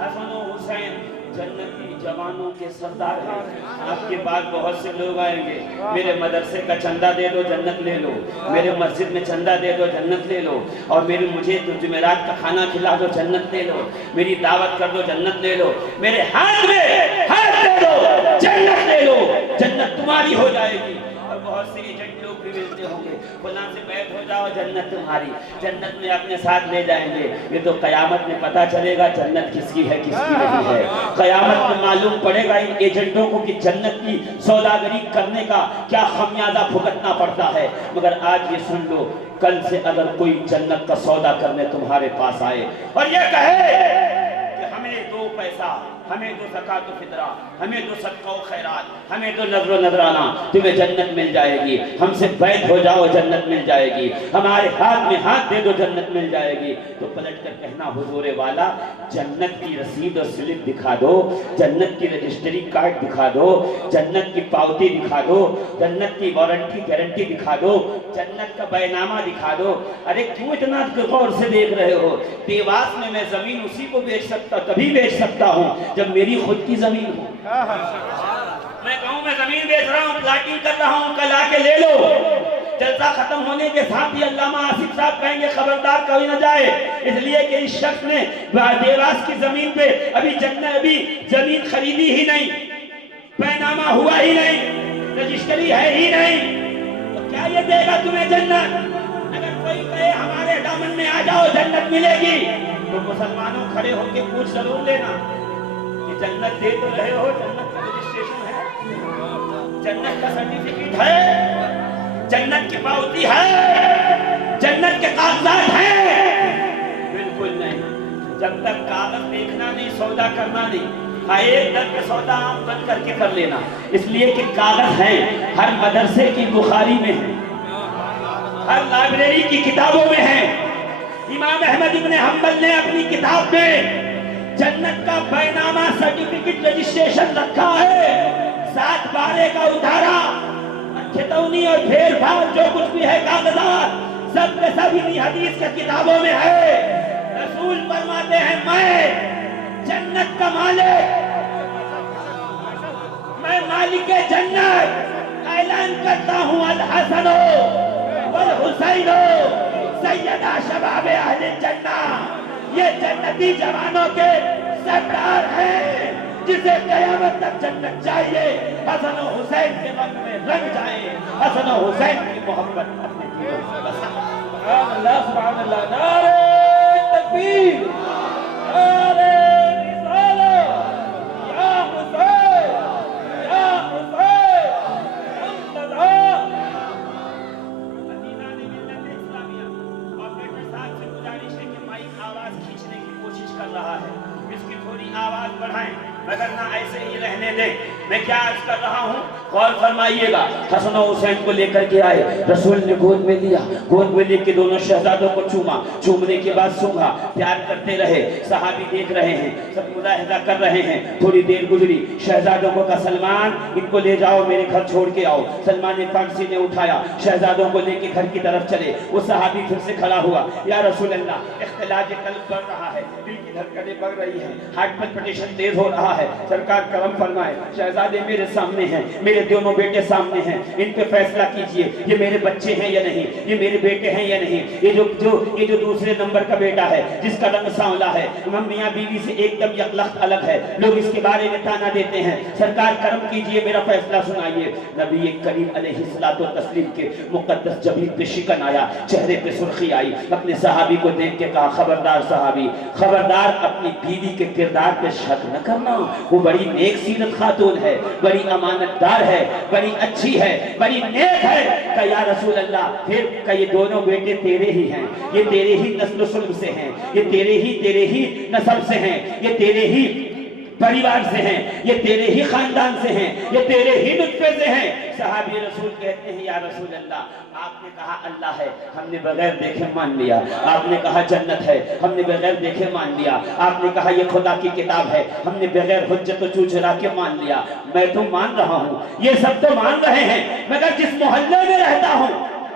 حسن و حسین جنتی جوانوں کے سردار ہیں. آپ کے پاس بہت سے لوگ آئیں گے, میرے مدرسے کا چندہ دے دو جنت لے لو, میرے مسجد میں چندہ دے دو جنت لے لو, اور مجھے جمعرات کا کھانا کھلا دو جنت لے لو, میری دعوت کر دو جنت لے لو, میرے ہاتھ میں ہاتھ دے دو جنت لے لو, جنت تمہاری ہو جائے گی. اور بہت سے ایجنٹ لوگ بھی ملتے ہوں گے, فلاں سے بیعت ہو جاؤ جنت تمہاری, جنت میں اپنے ساتھ لے جائیں گے. یہ تو قیامت میں پتہ چلے گا جنت کس کی ہے کس کی نہیں ہے. قیامت میں معلوم پڑے گا ان ایجنٹوں کو کہ جنت کی سوداگری کرنے کا کیا خمیازہ بھگتنا پڑتا ہے. مگر آج یہ سن لو, کل سے اگر کوئی جنت کا سودا کرنے تمہارے پاس آئے اور یہ کہے کہ ہمیں دو پیسہ, ہمیں دو زکاۃ و فطرہ, ہمیں دو صدقہ و خیرات, ہمیں دو نذر و نذرانہ, تمہیں جنت مل جائے گی, ہم سے بیعت ہو جاؤ جنت مل جائے گی, ہمارے ہاتھ میں ہاتھ دے دو جنت مل جائے گی, تو پلٹ کر کہنا, حضور والا, جنت کی رسید اور سلپ دکھا دو, جنت کی رجسٹری کارڈ دکھا دو, جنت کی پاوتی دکھا دو, جنت کی وارنٹی گارنٹی دکھا دو, جنت کا بیانامہ دکھا دو. ارے کیوں اتنا غور سے دیکھ رہے ہو؟ دیواس میں میں زمین اسی کو بیچ سکتا, کبھی بیچ سکتا ہوں جب میری خود کی زمین ہو. میں کہوں میں زمین بیچ رہا ہوں, پلاٹنگ کر رہا ہوں, کل آ کے لے لو. جلسہ ختم ہونے کے ساتھ ہی علامہ آصف صاحب کہیں گے خبردار کوئی نہ جائے, اس لیے کہ اس شخص نے دیواس کی زمین پہ ابھی زمین خریدی ہی نہیں, بیانامہ ہوا ہی نہیں, رجسٹری ہے ہی نہیں. تو کیا یہ دے گا تمہیں جنت؟ اگر کوئی کہے ہمارے دامن میں آ جاؤ جنت ملے گی, تو مسلمانوں کھڑے ہو کے پوچھ ضرور لینا کہ جنت دے تو رہے ہو, جنت کا رجسٹریشن ہے, جنت کا سرٹیفکیٹ ہے, جنت کی پاوتی ہے, جنت کے کاغذات ہیں؟ بالکل نہیں. جب تک کاغذ دیکھنا نہیں, سودا کرنا نہیں. ایک در پہ سودا عام بند کر کے کر لینا, اس لیے کہ کاغذ ہیں, ہر مدرسے کی بخاری میں ہیں, ہر لائبریری کی کتابوں میں ہیں. امام احمد ابن حنبل نے اپنی کتاب میں جنت کا بیانامہ سرٹیفکیٹ رجسٹریشن رکھا ہے, 7 بارے کا ادھارا, کھتونی اور پھیر پھاڑ جو کچھ بھی ہے کاغذات, سب کے سب انہی حدیث کے کتابوں میں ہے. رسول فرماتے ہیں میں جنت کا مالک، میں مالک جنت اعلان کرتا ہوں الحسن والحسین سیدہ شباب اہل الجنہ، یہ جنتی جوانوں کے سردار ہیں جسے قیامت تک جنت چاہیے۔ حسن و حسین کے رنگ میں رنگ جائیں، حسن و حسین کی محبت اپنے دلوں سے بسائیں۔ سبحان اللہ سبحان اللہ، نعرہ تکبیر، نعرہ رسالت، یا حسین یا حسین محمد عزیزان ملت اسلامیہ، آپریٹر صاحب سے گزارش ہے کہ مائک آواز کھینچنے کی کوشش کر رہا ہے، اس کی تھوڑی آواز بڑھائیں، مگر نہ ایسے ہی رہنے دیں۔ میں کیا عرض کر رہا ہوں غور فرمائیے گا۔ حسن و حسین کو لے کر کے آئے، رسول نے گود میں لیا، گود میں لے کے دونوں شہزادوں کو چوما، چومنے کے بعد سونگھا، پیار کرتے رہے۔ صحابی دیکھ رہے ہیں، سب ملاحظہ کر رہے ہیں۔ تھوڑی دیر گزری، شہزادوں کو کہا سلمان ان کو لے جاؤ، میرے گھر چھوڑ کے آؤ۔ سلمان نے فارسی نے اٹھایا، شہزادوں کو لے کے گھر کی طرف چلے۔ وہ صحابی پھر سے کھڑا ہوا، یا رسول اللہ اختلاج قلب بڑھ رہا ہے، دل کی دھڑکنیں بڑھ رہی ہیں، ہارٹ پلپٹیشن تیز ہو رہا ہے، سرکار کرم فرمائے، شہزادے میرے سامنے ہیں، میرے دونوں بیٹے سامنے ہیں، ان پہ فیصلہ کیجئے، یہ میرے بچے ہیں یا نہیں، یہ میرے بیٹے ہیں یا نہیں۔ یہ جو دوسرے نمبر کا بیٹا ہے جس کا رنگ سانولا ہے، ہم میاں بیوی سے ایک دم یکلخت الگ ہے، لوگ اس کے بارے میں تانا دیتے ہیں، سرکار کرم کیجئے، میرا فیصلہ سنائیے۔ نبی کریم علیہ الصلوۃ والتسلیم کے مقدس جبین پہ شکن آیا، چہرے پہ سرخی آئی، اپنے صحابی کو دیکھ کے کہا خبردار صحابی، خبردار اپنی بیوی کے کردار پہ شک نہ کرنا، وہ بڑی نیک سیرت خاتون ہے، بڑی امانت دار ہے، بڑی اچھی ہے، بڑی نیک ہے۔ کہا یا رسول اللہ پھر کہ یہ دونوں بیٹے تیرے ہی ہیں، یہ تیرے ہی نسل و سلب سے ہیں، یہ تیرے ہی نسب سے ہیں، یہ تیرے ہی پریوار سے ہیں، یہ تیرے ہی خاندان سے ہیں، یہ تیرے ہی نطفے سے ہیں۔ صحابی رسول کہتے ہیں یا رسول اللہ آپ نے کہا اللہ ہے، ہم نے بغیر دیکھے مان لیا، آپ نے کہا جنت ہے، ہم نے بغیر دیکھے مان لیا، آپ نے کہا یہ خدا کی کتاب ہے، ہم نے بغیر حجت و چوچرا کے مان لیا۔ میں تو مان رہا ہوں، یہ سب تو مان رہے ہیں، مگر جس محلے میں رہتا ہوں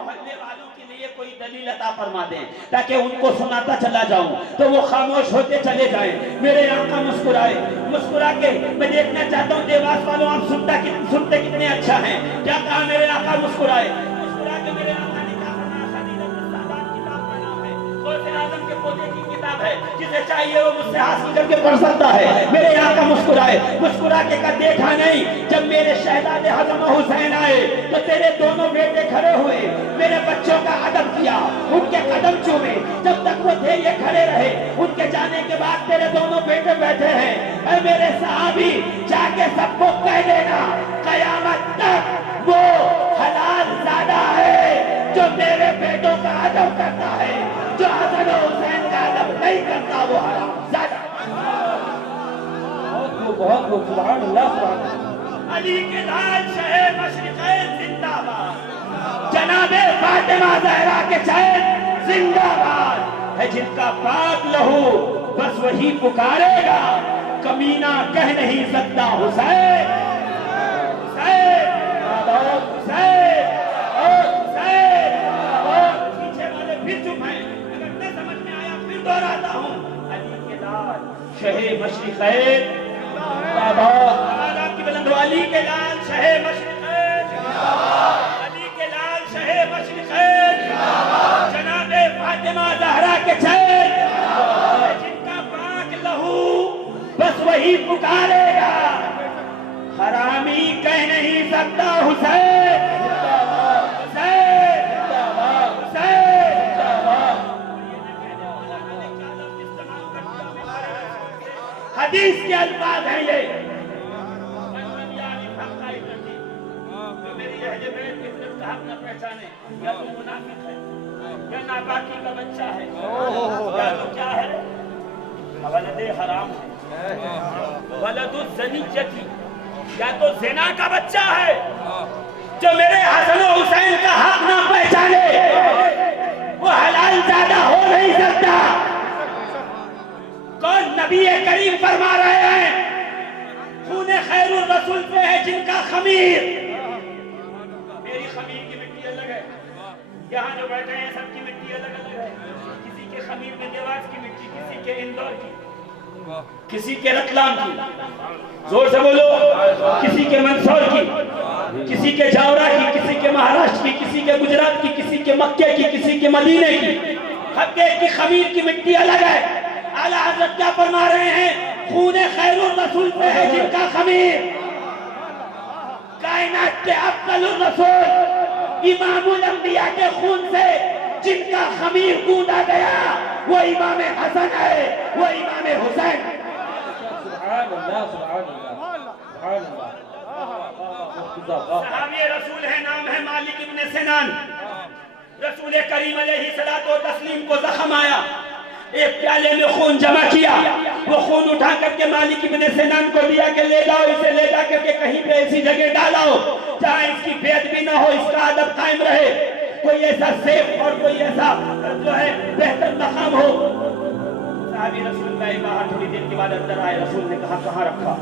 محلے والوں کے لیے کوئی دلیل عطا فرما دیں تاکہ ان کو سناتا چلا جاؤں تو وہ خاموش ہوتے چلے جائیں۔ میرے آقا مسکرائے، مسکرا کے میں دیکھنا چاہتا ہوں دیواس والوں آپ سنتے کتنے اچھا ہیں۔ کیا کہا میرے آقا مسکرائے، مسکرا کے میرے آقا نے کہا خدیجہ السادات کتاب کا نام ہے، غوث اعظم کے پودے کی کتاب ہے، جسے چاہیے وہ مجھ سے حاصل کر کے پڑھ سکتا ہے۔ میرے آقا مسکرائے، مسکرا کے کہا دیکھا نہیں جب میرے شہزادے حسن و حسین آئے تو تیرے دونوں بیٹے کھڑے ہوئے، میرے بچوں کا ادب کیا، ان کے قدم چومے، جب تک وہ تھے یہ کھڑے رہے، ان کے جانے کے بعد تیرے دونوں بیٹے بیٹھے ہیں۔ اے میرے صحابی جا کے سب کو کہہ دینا قیامت تک وہ حلال زادہ ہے جو میرے بیٹوں کا ادب کرتا ہے، جو حسن و حسین کا ادب نہیں کرتا وہ حرام زادہ۔ بہت سبحان اللہ سبحان اللہ۔ علی کے لال شہ مشرقین زندہ باد، جناب فاطمہ زہرا کے چین زندہ باد ہے، جن کا پاک لہو بس وہی پکارے گا، کمینہ کہہ نہیں سکتا حسین حسین حسین حسین۔ پیچھے والے پھر چپ ہیں، اگر نہ سمجھ میں آیا پھر دوہراتا ہوں، علی کے لال شہ مشرقین کی بلندوالی کے لال شہ مشرقین، علی کے لال شہ مشرقین، جناب فاطمہ زہرا کے چین، جن کا پاک لہو بس وہی پکارے گا، حرامی کہہ نہیں سکتا حسین حسین حسین۔ حدیث کے الفاظ ہیں یہ، جو میری اہل بیت کی عزت کا حق نہ پہچانے، یا تو منافق ہے، یا ناپاکی کا بچہ ہے، یا تو کیا ہے، ولد حرام ہے، ولد الزنیتی، یا تو زنا کا بچہ ہے، جو میرے حسن و حسین کا حق نہ پہچانے وہ حلال زادہ ہو نہیں سکتا۔ کون نبی کریم فرما رہے ہیں خون خیر الرسول سے ہے جن کا خمیر، میری خمیر کی مٹی الگ ہے، یہاں جو بیٹھے ہیں سب کی مٹی الگ الگ ہے، کسی کے کی خمیر میں دیواس کی مٹی، کسی کے اندور کی، کسی کے رتلام کی، زور سے بولو، کسی کے منصور کی، کسی کے جاورا کی، کسی کے مہاراشٹر کی، کسی کے گجرات کی، کسی کے مکے کی، کسی کے مدینے کی، ہر ایک کی خمیر کی مٹی الگ ہے۔ اعلیٰ حضرت کیا فرما رہے ہیں؟ خون خیر الرسول سے ہے جن کا خمیر، کائنات کے افضل الرسول امام الانبیاء کے خون سے جن کا خمیر گوندا گیا وہ امام حسن ہے، وہ امام حسین۔ سبحان اللہ سبحان اللہ سبحان اللہ۔ صحابی رسول ہے، نام ہے مالک ابن سنان۔ رسول کریم علیہ الصلوۃ والتسلیم کو زخم آیا، ایک پیالے میں خون جمع کیا، وہ خون اٹھا کر کے مالک ابن سنان کو دیا کہ لے جاؤ اسے، لے جا کر کے کہیں پہ ایسی جگہ ڈالاؤ جہاں اس کی بے ادبی نہ ہو، اس کا ادب قائم رہے، کوئی ایسا سیف اور کوئی ایسا جو ہے بہتر مقام ہو۔ صحابی رسول میں باہر تھوڑی دیر کے بعد اندر آئے، رسول نے کہا کہاں رکھا؟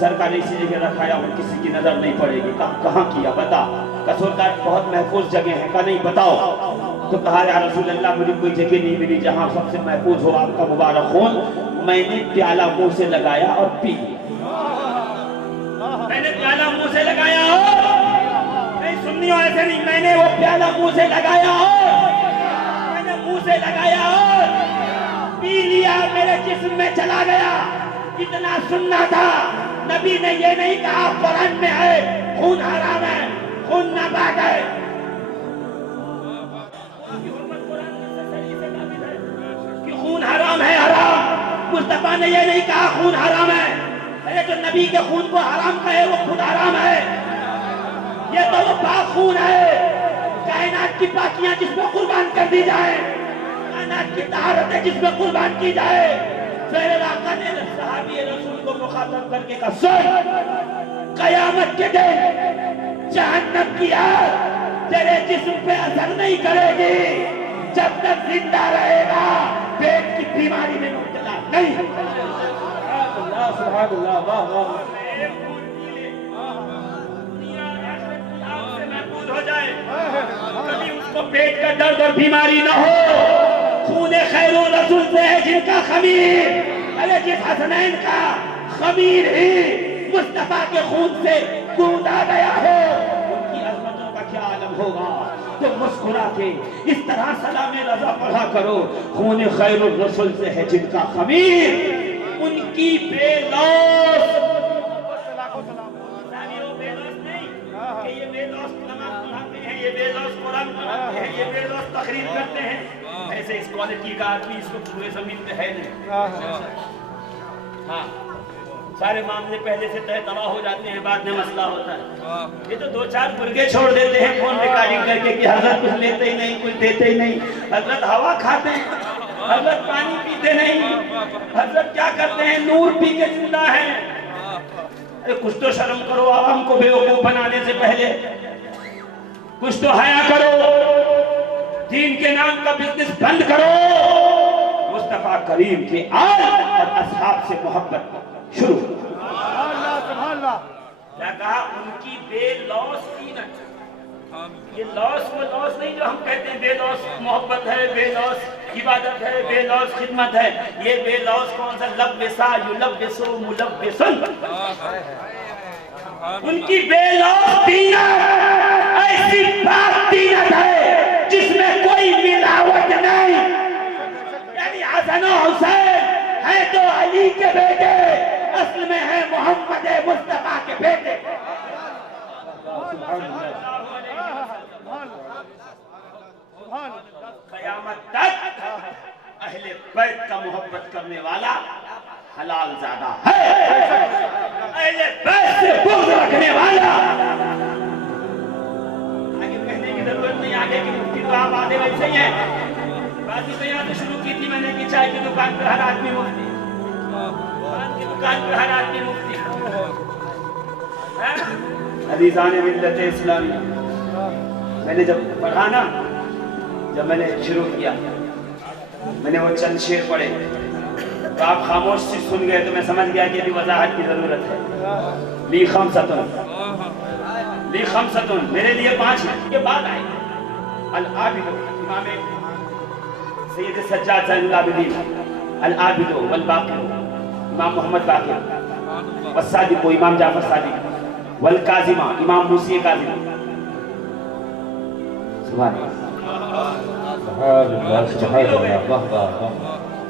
سرکار نے اسی جگہ رکھایا اور کسی کی نظر نہیں پڑے گی۔ کہاں کیا؟ بتا۔ سرکار بہت محفوظ جگہ ہے، کہا نہیں بتاؤ۔ تو کہا یا رسول اللہ مجھے کوئی جگہ نہیں ملی جہاں سب سے محفوظ ہو آپ کا مبارک خون، میں نے پیالہ منہ سے لگایا اور پی لیا۔ میں نے پیالہ منہ سے لگایا اور نہیں سننی ہو ایسے نہیں، میں نے وہ پیالہ منہ سے لگایا اور میں نے منہ سے لگایا اور پی لیا، میرے جسم میں چلا گیا۔ اتنا سننا تھا، نبی نے یہ نہیں کہا قرآن میں ہے خون حرام ہے، خون ناپاک ہے۔ کہ خون حرام ہے، حرام۔ مصطفیٰ نے یہ نہیں کہا خون حرام ہے، ارے جو نبی کے خون کو حرام کہے وہ خود حرام ہے۔ یہ تو وہ پاک خون ہے، کائنات کی پاکیاں جس میں قربان کر دی جائے، کائنات کی طہارتیں جس میں قربان کی جائے۔ پھر آقا نے صحابی رسول کو مخاطب کر کے کہا سن، قیامت کے دن جہنم کی آگ تیرے جسم پہ اثر نہیں کرے گی جب تک زندہ رہے گا، پیٹ کی بیماری میں مبتلا نہیں ہے۔ سبحان اللہ واہ واہ۔ ہو جائے کبھی اس کو پیٹ کا درد اور بیماری نہ ہو۔ خون خیر الرسول سے ہے جن کا خمیر، ارے جس حسنین کا خمیر ہی مصطفیٰ کے خون سے گوندا گیا ہو، ان کی عظمتوں کا کیا عالم ہوگا۔ تم مسکرا کے اس طرح سلام رضا پڑھا کرو، خون خیر الرسول سے ہے جن کا خمیر، ان کی بے لوث کہ یہ بے لوث نماز پڑھاتے ہیں، یہ بے لوث قرآن پڑھاتے ہیں، یہ بے لوث تقریر کرتے ہیں، ایسے اس کوالٹی کا آدمی اس وقت پورے زمین پہ ہے نہیں۔ ہاں سارے معاملے پہلے سے طے تباہ ہو جاتے ہیں، بعد میں مسئلہ ہوتا ہے۔ یہ تو دو چار برگے چھوڑ دیتے ہیں فون ریکارڈنگ کر کے کہ حضرت کچھ لیتے ہی نہیں، کچھ دیتے ہی نہیں، حضرت ہوا کھاتے ہیں، حضرت پانی پیتے نہیں، حضرت کیا کرتے ہیں نور پی کے زندہ ہیں۔ کچھ تو شرم کرو، عوام کو بیوقوف بنانے سے پہلے کچھ تو حیا کرو، دین کے نام کا بزنس بند کرو، مصطفیٰ کریم کے آل اور اصحاب سے محبت شروع۔ کیا کہا؟ ان کی بے لوث قیمت۔ یہ لوث وہ لوث نہیں جو ہم کہتے ہیں بے لوث محبت ہے، بے لوث عبادت ہے، بے لوث خدمت ہے۔ یہ بے لوث کون سا؟ لبسا یلبسو ملبسن۔ ان کی بے لوث دینت ایسی پاک دینت ہے جس میں کوئی ملاوٹ نہیں۔ یعنی حسن و حسین ہے تو علی کے بیٹے، اصل میں ہے محمد مصطفیٰ کے بیٹے۔ قیامت تک اہل بیت کا محبت کرنے والا حلال زادہ ہے، اہل بیت سے بغض رکھنے والا۔ آگے کہنے کی ضرورت نہیں، آگے کی مفتی تو آپ آدھے ویسے ہی ہیں۔ بازی تو یہاں سے شروع کی تھی میں نے کہ چائے کی دکان پر ہر آدمی مفتی، قرآن کی دکان پر ہر آدمی مفتی۔ عزیزان ملت اسلامی، میں نے جب پڑھا نا، جب میں نے شروع کیا میں نے وہ چند شعر پڑھے تو آپ خاموش سے سن گئے تو میں سمجھ گیا کہ ابھی وضاحت کی ضرورت ہے۔ لی خمسۃ میرے لیے 5 ہیں، یہ بات آئی۔ العابد امام سید سجاد زین العابدین العابد والباقر امام محمد باقر، والصادق امام جعفر صادق، والکاظمہ امام موسی کاظم. سبحان اللہ. سبحان اللہ سبحان اللہ واہ واہ واہ.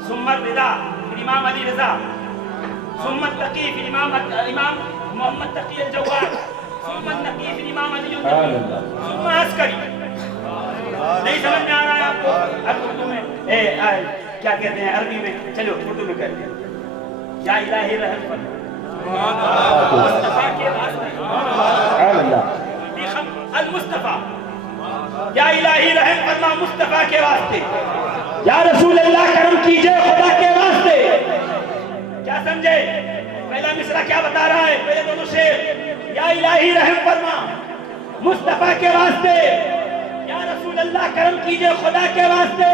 ثم الرضا پھر امام علی رضا، ثم التقی پھر امام محمد تقی الجواد، ثم النقی پھر امام علی سبحان النقی، اللہ. ثم عسکری. نہیں سمجھ میں آ رہا ہے آپ کو؟ اردو میں کیا کہتے ہیں عربی میں؟ چلو اردو میں کہتے ہیں. یا الہی رحم فرما مصطفیٰ کے واسطے. سبحان اللہ. المصطفیٰ یا الہی رحم فرما مصطفیٰ کے واسطے. یا رسول اللہ کرم کیجئے خدا کے واسطے. کیا سمجھے؟ پہلا مصرع کیا بتا رہا ہے؟ پہلے دونوں شعر یا الہی رحم فرما مصطفیٰ کے واسطے، یا رسول اللہ کرم کیجئے خدا کے واسطے.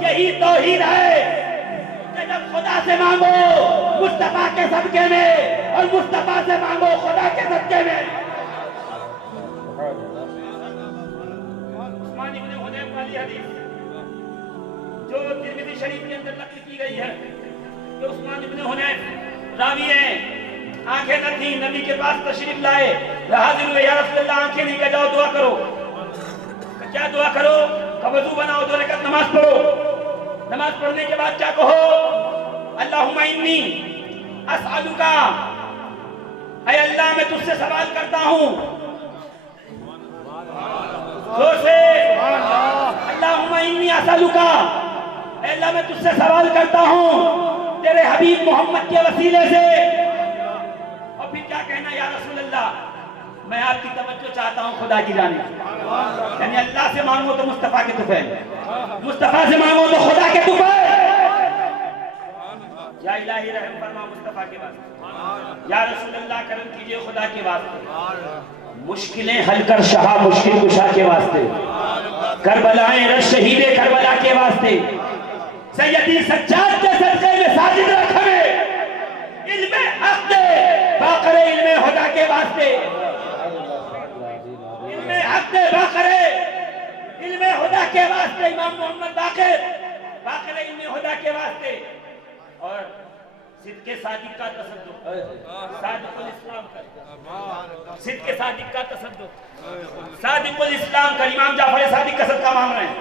یہی توحید ہے کہ جب خدا سے مانگو مصطفیٰ کے صدقے میں اور مصطفیٰ سے مانگو خدا کے صدقے میں. عثمان بن حنیف والی حدیث جو ترمذی شریف کے اندر نقل کی گئی ہے کہ عثمان بن حنیف راوی ہیں، آنکھیں نہ تھیں، نبی کے پاس تشریف لائے، حاضر ہوئے، یا رسول اللہ آنکھیں نہیں، کہ جاؤ دعا کرو. کیا دعا کرو؟ کہ وضو بناؤ، 2 رکعت نماز پڑھو. نماز پڑھنے کے بعد کیا کہو؟ اللہم انی اسألک، اے اللہ میں تجھ سے سوال کرتا ہوں. اللہم انی اسألک، اے اللہ میں تجھ سے سوال کرتا ہوں تیرے حبیب محمد کے وسیلے سے. اور پھر کیا کہنا؟ یا رسول اللہ میں آپ کی توجہ چاہتا ہوں خدا کی جانب. یعنی اللہ سے مانگو تو مصطفیٰ کے طفیل، مصطفیٰ سے مانگو تو خدا کے طفیل. یا الہی رحم فرما مصطفیٰ کے واسطے، یا رسول اللہ کرم کیجئے خدا کے واسطے. مشکلیں حل کر شاہ مشکل کشا کے واسطے، کربلائیں رش شہید کربلا کے واسطے. سیدی سجاد کے صدقے میں ساجد رکھ ہمیں، علم حق دے باقر علم خدا کے واسطے. علم حق دے باقر علم خدا کے واسطے، امام محمد باقر علم خدا کے واسطے. اور صدق صادق کا تصدق، صادق الاسلام کا، صدق صادق کا تصدق، صادق الاسلام کا. امام جعفر صادق کا صدقہ مانگ رہے ہیں.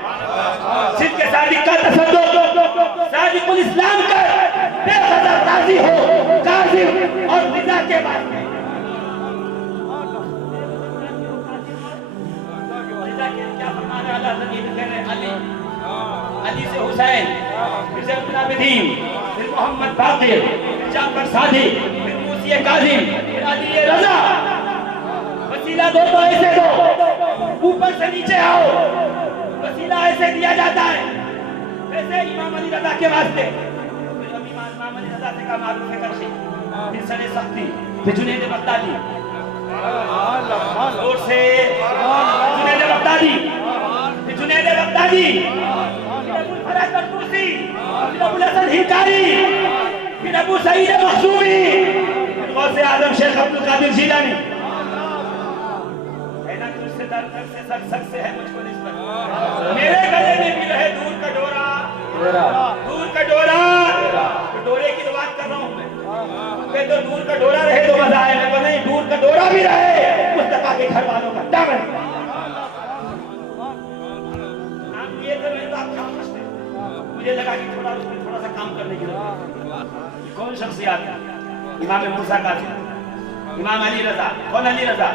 صدق صادق کا تصدق، صادق الاسلام کا، بے قدر راضی ہو کاظم اور رضا کے واسطے. رضا کے کیا فرمانے اللہ زمین کہہ رہے ہیں؟ علی سے حسین، پھر زین العابدین، پھر محمد باقر، پھر جعفر صادق، پھر موسی کاظم، پھر علی رضا. وسیلہ دو تو ایسے دو، اوپر سے نیچے آؤ. وسیلہ ایسے دیا جاتا ہے ویسے امام علی رضا کے واسطے. پھر امام علی رضا سے کا معروف کرشی، پھر سر سختی، پھر جنید بغدادی، اور سے جنید بغدادی، پھر جنید بغدادی، فرح برطوسی، پھر ابو الحسن ہیکاری، پھر ابو سعید مخزومی، پھر غوث اعظم شیخ عبدالقادر جیلانی. ہے نا تجھ سے در در سے سک سک سے ہے مجھ کو نسبت. میرے گلے میں بھی رہے دور کا ڈورا، دور کا ڈورا. ڈورے کی تو بات کر رہا ہوں میں. کہ تو دور کا ڈورا رہے تو مزہ آئے. میں کو نہیں، دور کا ڈورا بھی رہے مصطفیٰ کے گھر والوں کا دامن. یہ تو میں تو آپ سمجھتے ہیں. مجھے لگا کہ تھوڑا سا کام کرنے کی ضرورت. کون شخصیات ہے؟ امام موسیٰ کاظم، امام علی رضا. کون علی رضا؟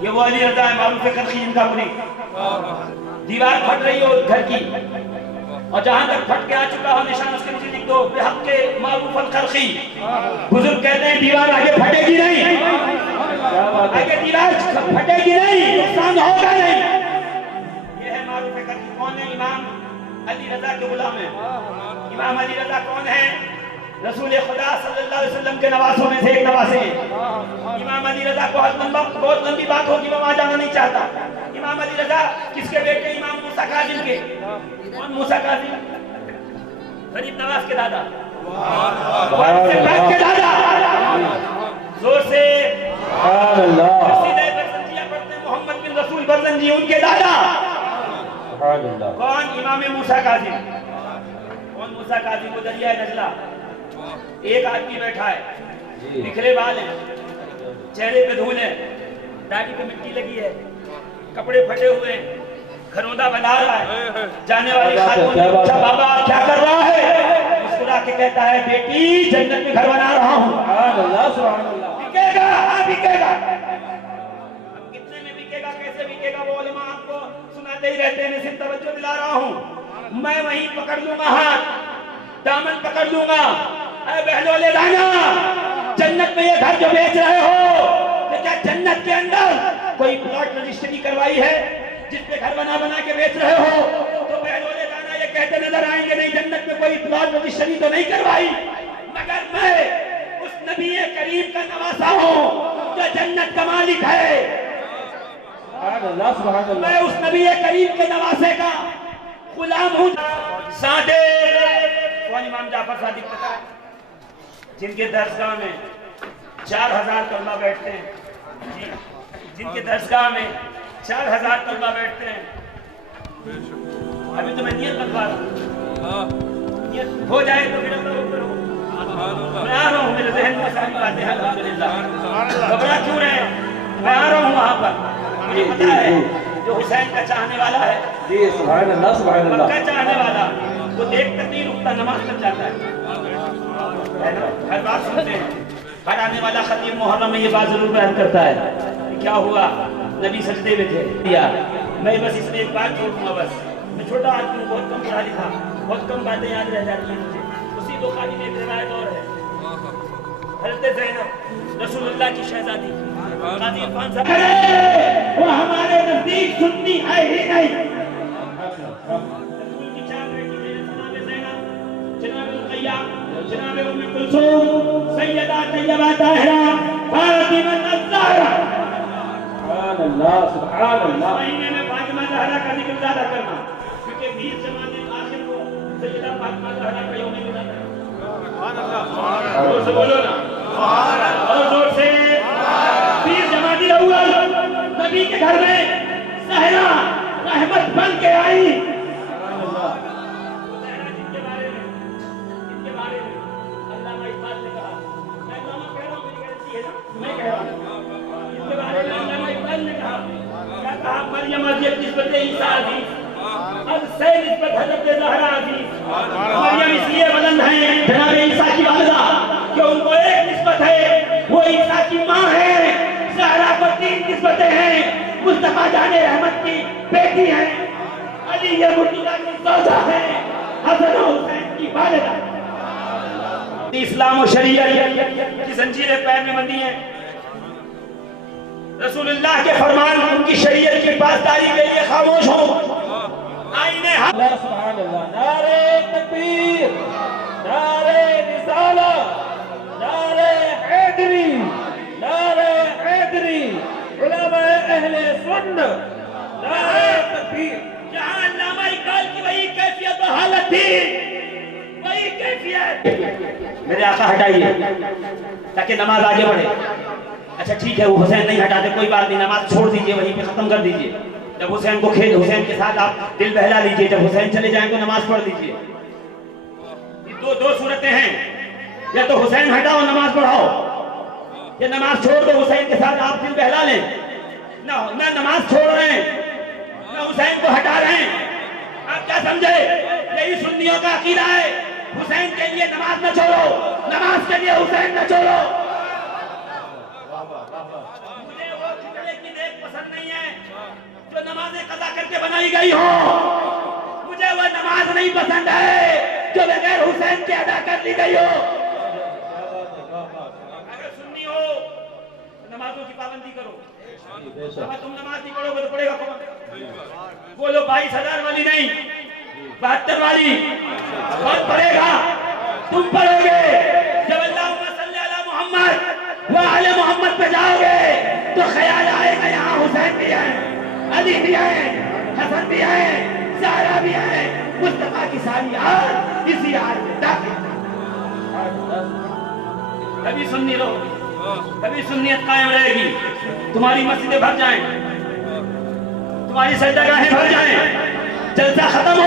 یہ وہ علی رضا ہے معروف کرخی جن کا منی. دیوار پھٹ رہی ہو گھر کی اور جہاں تک پھٹ کے آ چکا ہو نشان اس کے نیچے لکھ دو بحق کے معروف القرخی. بزرگ کہتے ہیں دیوار آگے پھٹے گی نہیں، آگے دیوار پھٹے گی نہیں، نقصان ہوگا نہیں. یہ ہے معروف کرخی. کون ہے؟ امام علی رضا کے غلام ہیں. امام علی رضا کون ہے؟ رسول خدا صلی اللہ علیہ وسلم کے نواسوں میں سے ایک نواسے ہیں. امام علی رضا کو بہت لمبی بات ہوگی، میں وہاں جانا نہیں چاہتا. امام علی رضا کس کے بیٹے؟ امام موسیٰ کاظم کے. کون موسیٰ کاظم؟ غریب نواز کے دادا، کے دادا. زور سے برزنجیہ پڑھتے ہیں محمد بن رسول برزنجی، ان کے دادا. کون؟ امام موسیٰ کاظم. مرزا قاضی کو دریا نجلا، ایک آدمی بیٹھا ہے، بکھرے بال ہیں، چہرے پہ دھول ہے، داڑھی پہ مٹی لگی ہے، کپڑے پھٹے ہوئے ہیں، گھروندہ بنا رہا ہے. جانے والی خاتون نے پوچھا بابا کیا کر رہا ہے؟ مسکرا کے کہتا ہے بیٹی جنت میں گھر بنا رہا ہوں. سبحان اللہ سبحان اللہ. بکے گا؟ ہاں بکے گا. کتنے میں بکے گا؟ کیسے بکے گا؟ وہ علماء آپ کو سناتے ہی رہتے ہیں، میں صرف توجہ دلا رہا ہوں. میں وہیں پکڑ لوں گا ہاتھ، دامن پکڑ لوں گا. اے بہلولے لانا، جنت میں یہ گھر جو بیچ رہے ہو، کہ کیا جنت کے اندر کوئی پلاٹ رجسٹری کروائی ہے جس پہ گھر بنا بنا کے بیچ رہے ہو؟ تو بہلولے لانا یہ کہتے نظر آئیں گے نہیں جنت میں کوئی پلاٹ رجسٹری تو نہیں کروائی، مگر میں اس نبی کریم کا نواسا ہوں جو جنت کا مالک ہے. سبحان اللہ سبحان اللہ. میں اس نبی کریم کے نواسے کا غلام ہوں. صادق کون؟ امام جعفر صادق پتہ ہے؟ جن کے درسگاہ میں 4000 طلبہ بیٹھتے ہیں، جی جن کے درسگاہ میں 4000 طلبہ بیٹھتے ہیں. ابھی تو میں نیت بتوا رہا ہوں، نیت ہو جائے تو پھر اللہ اکبر ہو. میں آ رہا ہوں، میرے ذہن میں ساری باتیں ہیں الحمدللہ. گھبرا کیوں رہے ہیں؟ میں آ رہا ہوں وہاں پر. مجھے پتا ہے جو حسین کا چاہنے والا ہے، جی سبحان اللہ سبحان اللہ. مکہ چاہنے والا، وہ دیکھ کر نہیں رکتا، نماز تک جاتا ہے. ہر بات سنتے ہیں. ہر آنے والا خطیب محرم میں یہ بات ضرور بیان کرتا ہے کہ کیا ہوا، نبی سجدے میں تھے. میں بس اس میں ایک بات چھوڑ دوں گا. بس میں چھوٹا آدمی ہوں، بہت کم پڑھا لکھا، بہت کم باتیں یاد رہ جاتی ہیں مجھے. اسی بخاری میں ایک روایت اور ہے، حضرت زینب رسول اللہ کی شہزادی قاضی عرفان صاحب، وہ ہمارے نزدیک سنی ہے ہی نہیں. رسول کی چار بیٹی تھے، جناب زینب، جناب رقیہ، جناب ام کلثوم، سیدہ طیبہ طاہرہ، فاطمہ الزہرا. سبحان اللہ سبحان اللہ. مہینے میں فاطمہ زہرا کا ذکر زیادہ کرنا، کیونکہ 20 زمانے آخر کو سیدہ فاطمہ زہرا کا یوم میلاد ہے. سبحان اللہ. زور سے بولو نا، اور زور سے. 20 جمادی الاول نبی کے گھر میں زہرا رحمت بن کے آئی. جن کے بارے میں علامہ اقبال نے کہا، میں علامہ کہہ رہا ہوں، میری غلطی ہے نا، میں کہہ رہا ہوں. جن کے بارے میں علامہ اقبال نے کہا، کیا کہا؟ مریم ازیت نسبت عیسیٰ عزیز، اب سے نسبت حضرت زہرا عزیز. مریم اس لیے بلند ہیں جناب عیسیٰ کی والدہ کہ ان کو ایک نسبت ہے، وہ عیسیٰ کی ماں ہے. زہرا کو 3 نسبتیں ہیں، مصطفیٰ جان رحمت کی بیٹی ہیں، علی مرتضیٰ کی زوجہ ہے، حسن و حسین کی والدہ. اسلام و شریعت کی زنجیریں پیر میں بندھی ہیں. رسول اللہ کے فرمان ان کی شریعت کی پاسداری کے لیے خاموش ہوں. آئینے اللہ سبحان اللہ. نعرہ تکبیر، نعرہ رسالت، نعرہ حیدری، نعرہ حیدری، علماء اہل سنت، نعرہ تکبیر. جہاں علامہ اقبال کی وہی کیفیت و حالت تھی، وہی کیفیت. میرے آقا ہٹائیے تاکہ نماز آگے بڑھے. اچھا ٹھیک ہے، وہ حسین نہیں ہٹاتے، کوئی بات نہیں، نماز چھوڑ دیجئے، وہیں پہ ختم کر دیجئے. جب حسین کو کھیل، حسین کے ساتھ آپ دل بہلا لیجئے، جب حسین چلے جائیں تو نماز پڑھ لیجئے. دو صورتیں ہیں، یا تو حسین ہٹاؤ نماز پڑھاؤ، یا نماز چھوڑ دو حسین کے ساتھ آپ دل بہلا لیں. نہ نماز چھوڑ رہے ہیں، نہ حسین کو ہٹا رہے ہیں. آپ کیا سمجھے؟ یہی سنیوں کا عقیدہ ہے، حسین کے لیے نماز نہ چھوڑو، نماز کے لیے حسین نہ چھوڑو. مجھے وہ کھچڑے کی دیکھ پسند نہیں ہے جو نمازیں قضا کر کے بنائی گئی ہو. مجھے وہ نماز نہیں پسند ہے جو بغیر حسین کے ادا کر لی گئی ہو. اگر سنی ہو تو نمازوں کی پابندی کرو. اگر تم نماز نہیں پڑھو گے تو پڑھے گا کون؟ بولو 22,000 والی نہیں، 72 والی کون پڑھے گا؟ تم پڑھو گے. جب اللہم صلی علی محمد وعلی محمد پہ جاؤ گے تو خیال آئے گا یہاں حسین بھی ہے، علی بھی ہے، حسن بھی ہے، زہرا بھی ہے، مصطفیٰ کی ساری آل اسی آل میں داخل. کبھی سنی رہو، کبھی سنیت قائم رہے گی. تمہاری مسجدیں بھر جائیں، تمہاری سجدہ گاہیں بھر جائیں، جلسہ ختم ہو،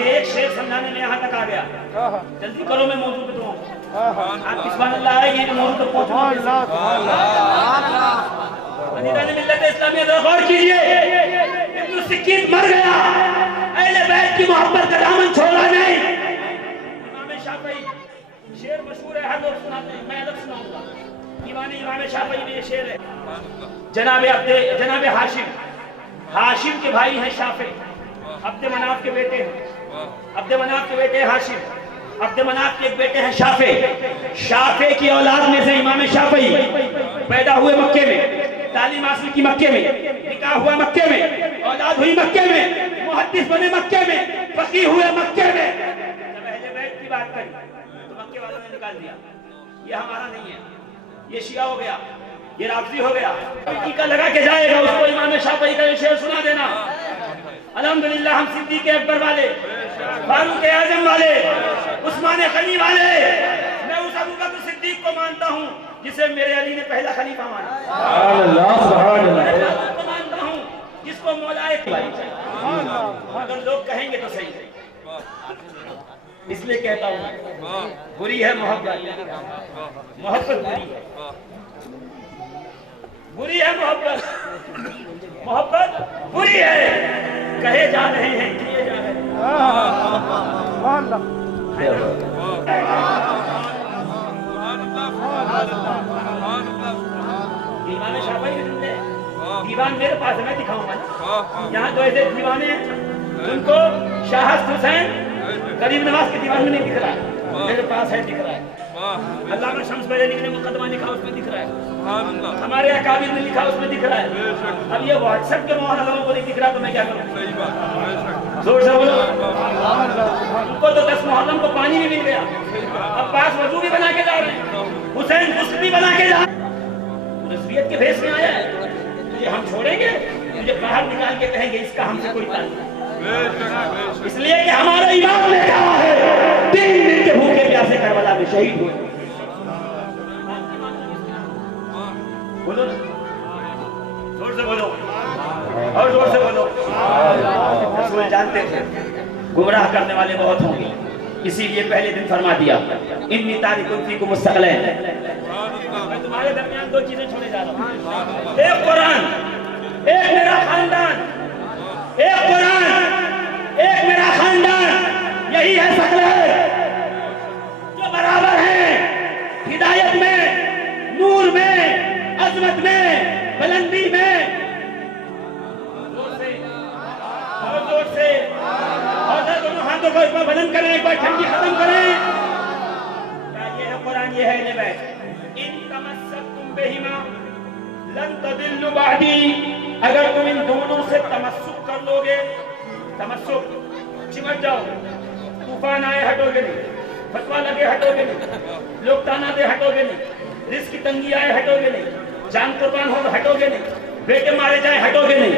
میں ایک شعر سمجھانے میں یہاں تک آ گیا. جلدی کرو میں موضوع پہ دوں. آپ کی سبحان اللہ ہے یہ موضوع تک پہنچنا. بندگان ملت اسلامیہ ذرا غور کیجئے. ابن سکین مر گیا, اہل بیت کی محبت کا دامن چھوڑا نہیں. امام شافعی شعر مشہور ہے, ہر لوگ سناتے ہیں, میں الگ سناؤں گا. امام شافعی میں یہ شعر ہے. جناب ہاشم کے بھائی ہیں شافعی, عبد مناف کے بیٹے ہیں. عبد مناف کے بیٹے ہاشم, عبد مناف کے ایک بیٹے ہیں شافعی کی اولاد میں سے امام شافعی پیدا ہوئے مکے میں, تعلیم حاصل کی مکے میں, نکاح ہوا مکے میں, اولاد ہوئی مکے میں, محدث بنے مکے میں, فقیہ ہوئے مکے میں. جب اہل بیت کی بات کری تو مکے والوں نے نکال دیا, یہ ہمارا نہیں ہے, یہ شیعہ ہو گیا, یہ رافضی ہو گیا. ٹیکا لگا کے جائے گا اس کو امام شافعی کا یہ شعر سنا دینا. الحمدللہ ہم صدیق اکبر والے, فاروق اعظم والے, عثمان غنی والے, میں اس ابو بکر صدیق کو مانتا ہوں جسے میرے علی نے پہلا خلیفہ مانا. کو مانتا ہوں جس کو مولا اگر لوگ کہیں گے تو صحیح. اس لیے کہتا ہوں بری ہے محبت, محبت بری ہے, بری ہے محبت, محبت بری ہے. کہے جا رہے ہیں کیے جا رہے ہیں. امام شافعی نے دیوان میرے پاس ہے, میں دکھاؤں گا. یہاں تو ایسے دیوانے ہیں ان کو شاہست حسین غریب نواز کے دیوان میں نہیں دکھ رہا ہے, میرے پاس ہے, دکھ رہا ہے. علامہ شمس بریلوی نے مقدمہ لکھا, اس میں دکھ رہا ہے. ہمارے اکابر نے لکھا, اس میں دکھ رہا ہے. اب یہ واٹس ایپ کے محرموں کو نہیں دکھ رہا تو میں کیا کروں؟ زور سے بولو. ان کو تو 10 محرم کو پانی بھی مل گیا, اب پاس وضو بھی بنا کے جا رہے ہیں, حسین غسل بھی بنا کے جا رہے ہیں. رسویت کے بھیس میں آیا ہے, یہ ہم چھوڑیں گے؟ مجھے باہر نکال کے کہیں گے اس کا ہم سے کوئی تعلق نہیں. اس لیے کہ ہمارا امام نے کہا ہے 3 دن کے بھوکے پیاسے کربلا میں شہید ہوئے. بولو زور سے بولو, اور زور سے بولو. رسول جانتے تھے گمراہ کرنے والے بہت ہوں گے, اسی لیے پہلے دن فرما دیا انی تارک فیکم الثقلین. میں تمہارے درمیان 2 چیزیں چھوڑے جا رہا ہوں, ایک قرآن, ایک میرا خاندان. ایک قرآن, ایک میرا خاندان, یہی ہے ثقلین جو برابر ہیں ہدایت میں, نور میں, عظمت میں, بلندی میں. اور زور سے, اور دونوں ہاتھوں کو ایک بار بلند کریں, ایک بار ٹھنڈی ختم کریں. یہ ہے قرآن, یہ ہے اہل بیت. ان تمسکتم بہما لن تضلوا بعدی, اگر تم ان دونوں سے تمسک کر لو گے, تمسک چمٹ جاؤ, طوفان آئے ہٹو گے نہیں, فتویٰ لگے ہٹو گے نہیں, لوگ تانا دے ہٹو گے نہیں, رزق کی تنگی آئے ہٹو گے نہیں, جان قربان ہو ہٹو گے نہیں, بیٹے مارے جائیں ہٹو گے نہیں,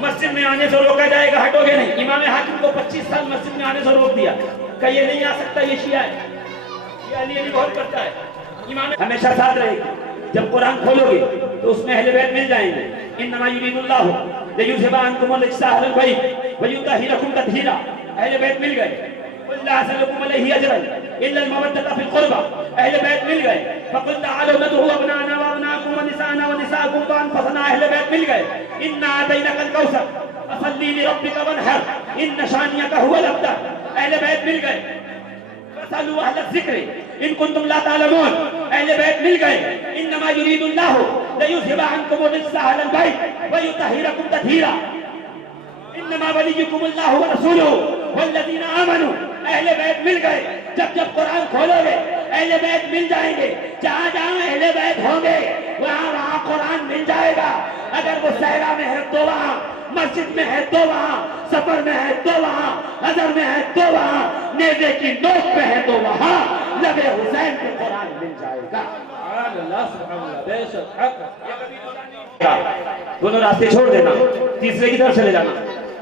مسجد میں آنے سے روکا جائے گا ہٹو گے نہیں. امام حاکم کو 25 سال مسجد میں آنے سے روک دیا, کہ یہ نہیں آ سکتا, یہ شیعہ ہے, یہ علی بہت کرتا ہے. امام ہمیشہ ساتھ رہے گی. جب قرآن کھولو گے تو اس میں اہل بیت مل جائیں گے. انما یرید اللہ لیذھب عنکم الرجس اہل البیت ویطہرکم تطہیرا. اہل بیت مل گئے. قل لا اسألکم علیہ اجرا الا المودۃ فی القربى. اہل بیت مل گئے. فقل تعالوا ندعو ابناءنا وابناءکم ونساءنا ونساءکم وانفسنا. اہل بیت مل گئے. انا اعطیناک الکوثر فصلی لربک وانحر ان شانئک هو الابتر. اہل بیت مل گئے. فاسألوا اہل الذکر ان کنتم لا تعلمون. اہل بیت مل گئے. انما یرید اللہ لیذھب عنکم الرجس اہل البیت ویطہرکم تطہیرا. انما ولیکم اللہ ورسولہ والذین آمنوا. اہل بیت مل گئے. جب جب قرآن کھولو گے اہل بیت مل جائیں گے. جہاں جہاں اہل بیت ہوں گے وہاں وہاں قرآن مل جائے گا. اگر وہ صحرا میں ہے تو وہاں, مسجد میں ہے تو وہاں, سفر میں ہے تو وہاں, حضر میں ہے تو وہاں, نیزے کی نوک پہ ہے تو وہاں, لب حسین کو قرآن مل جائے گا. دونوں راستے چھوڑ دینا, تیسرے کی طرف چلے جانا.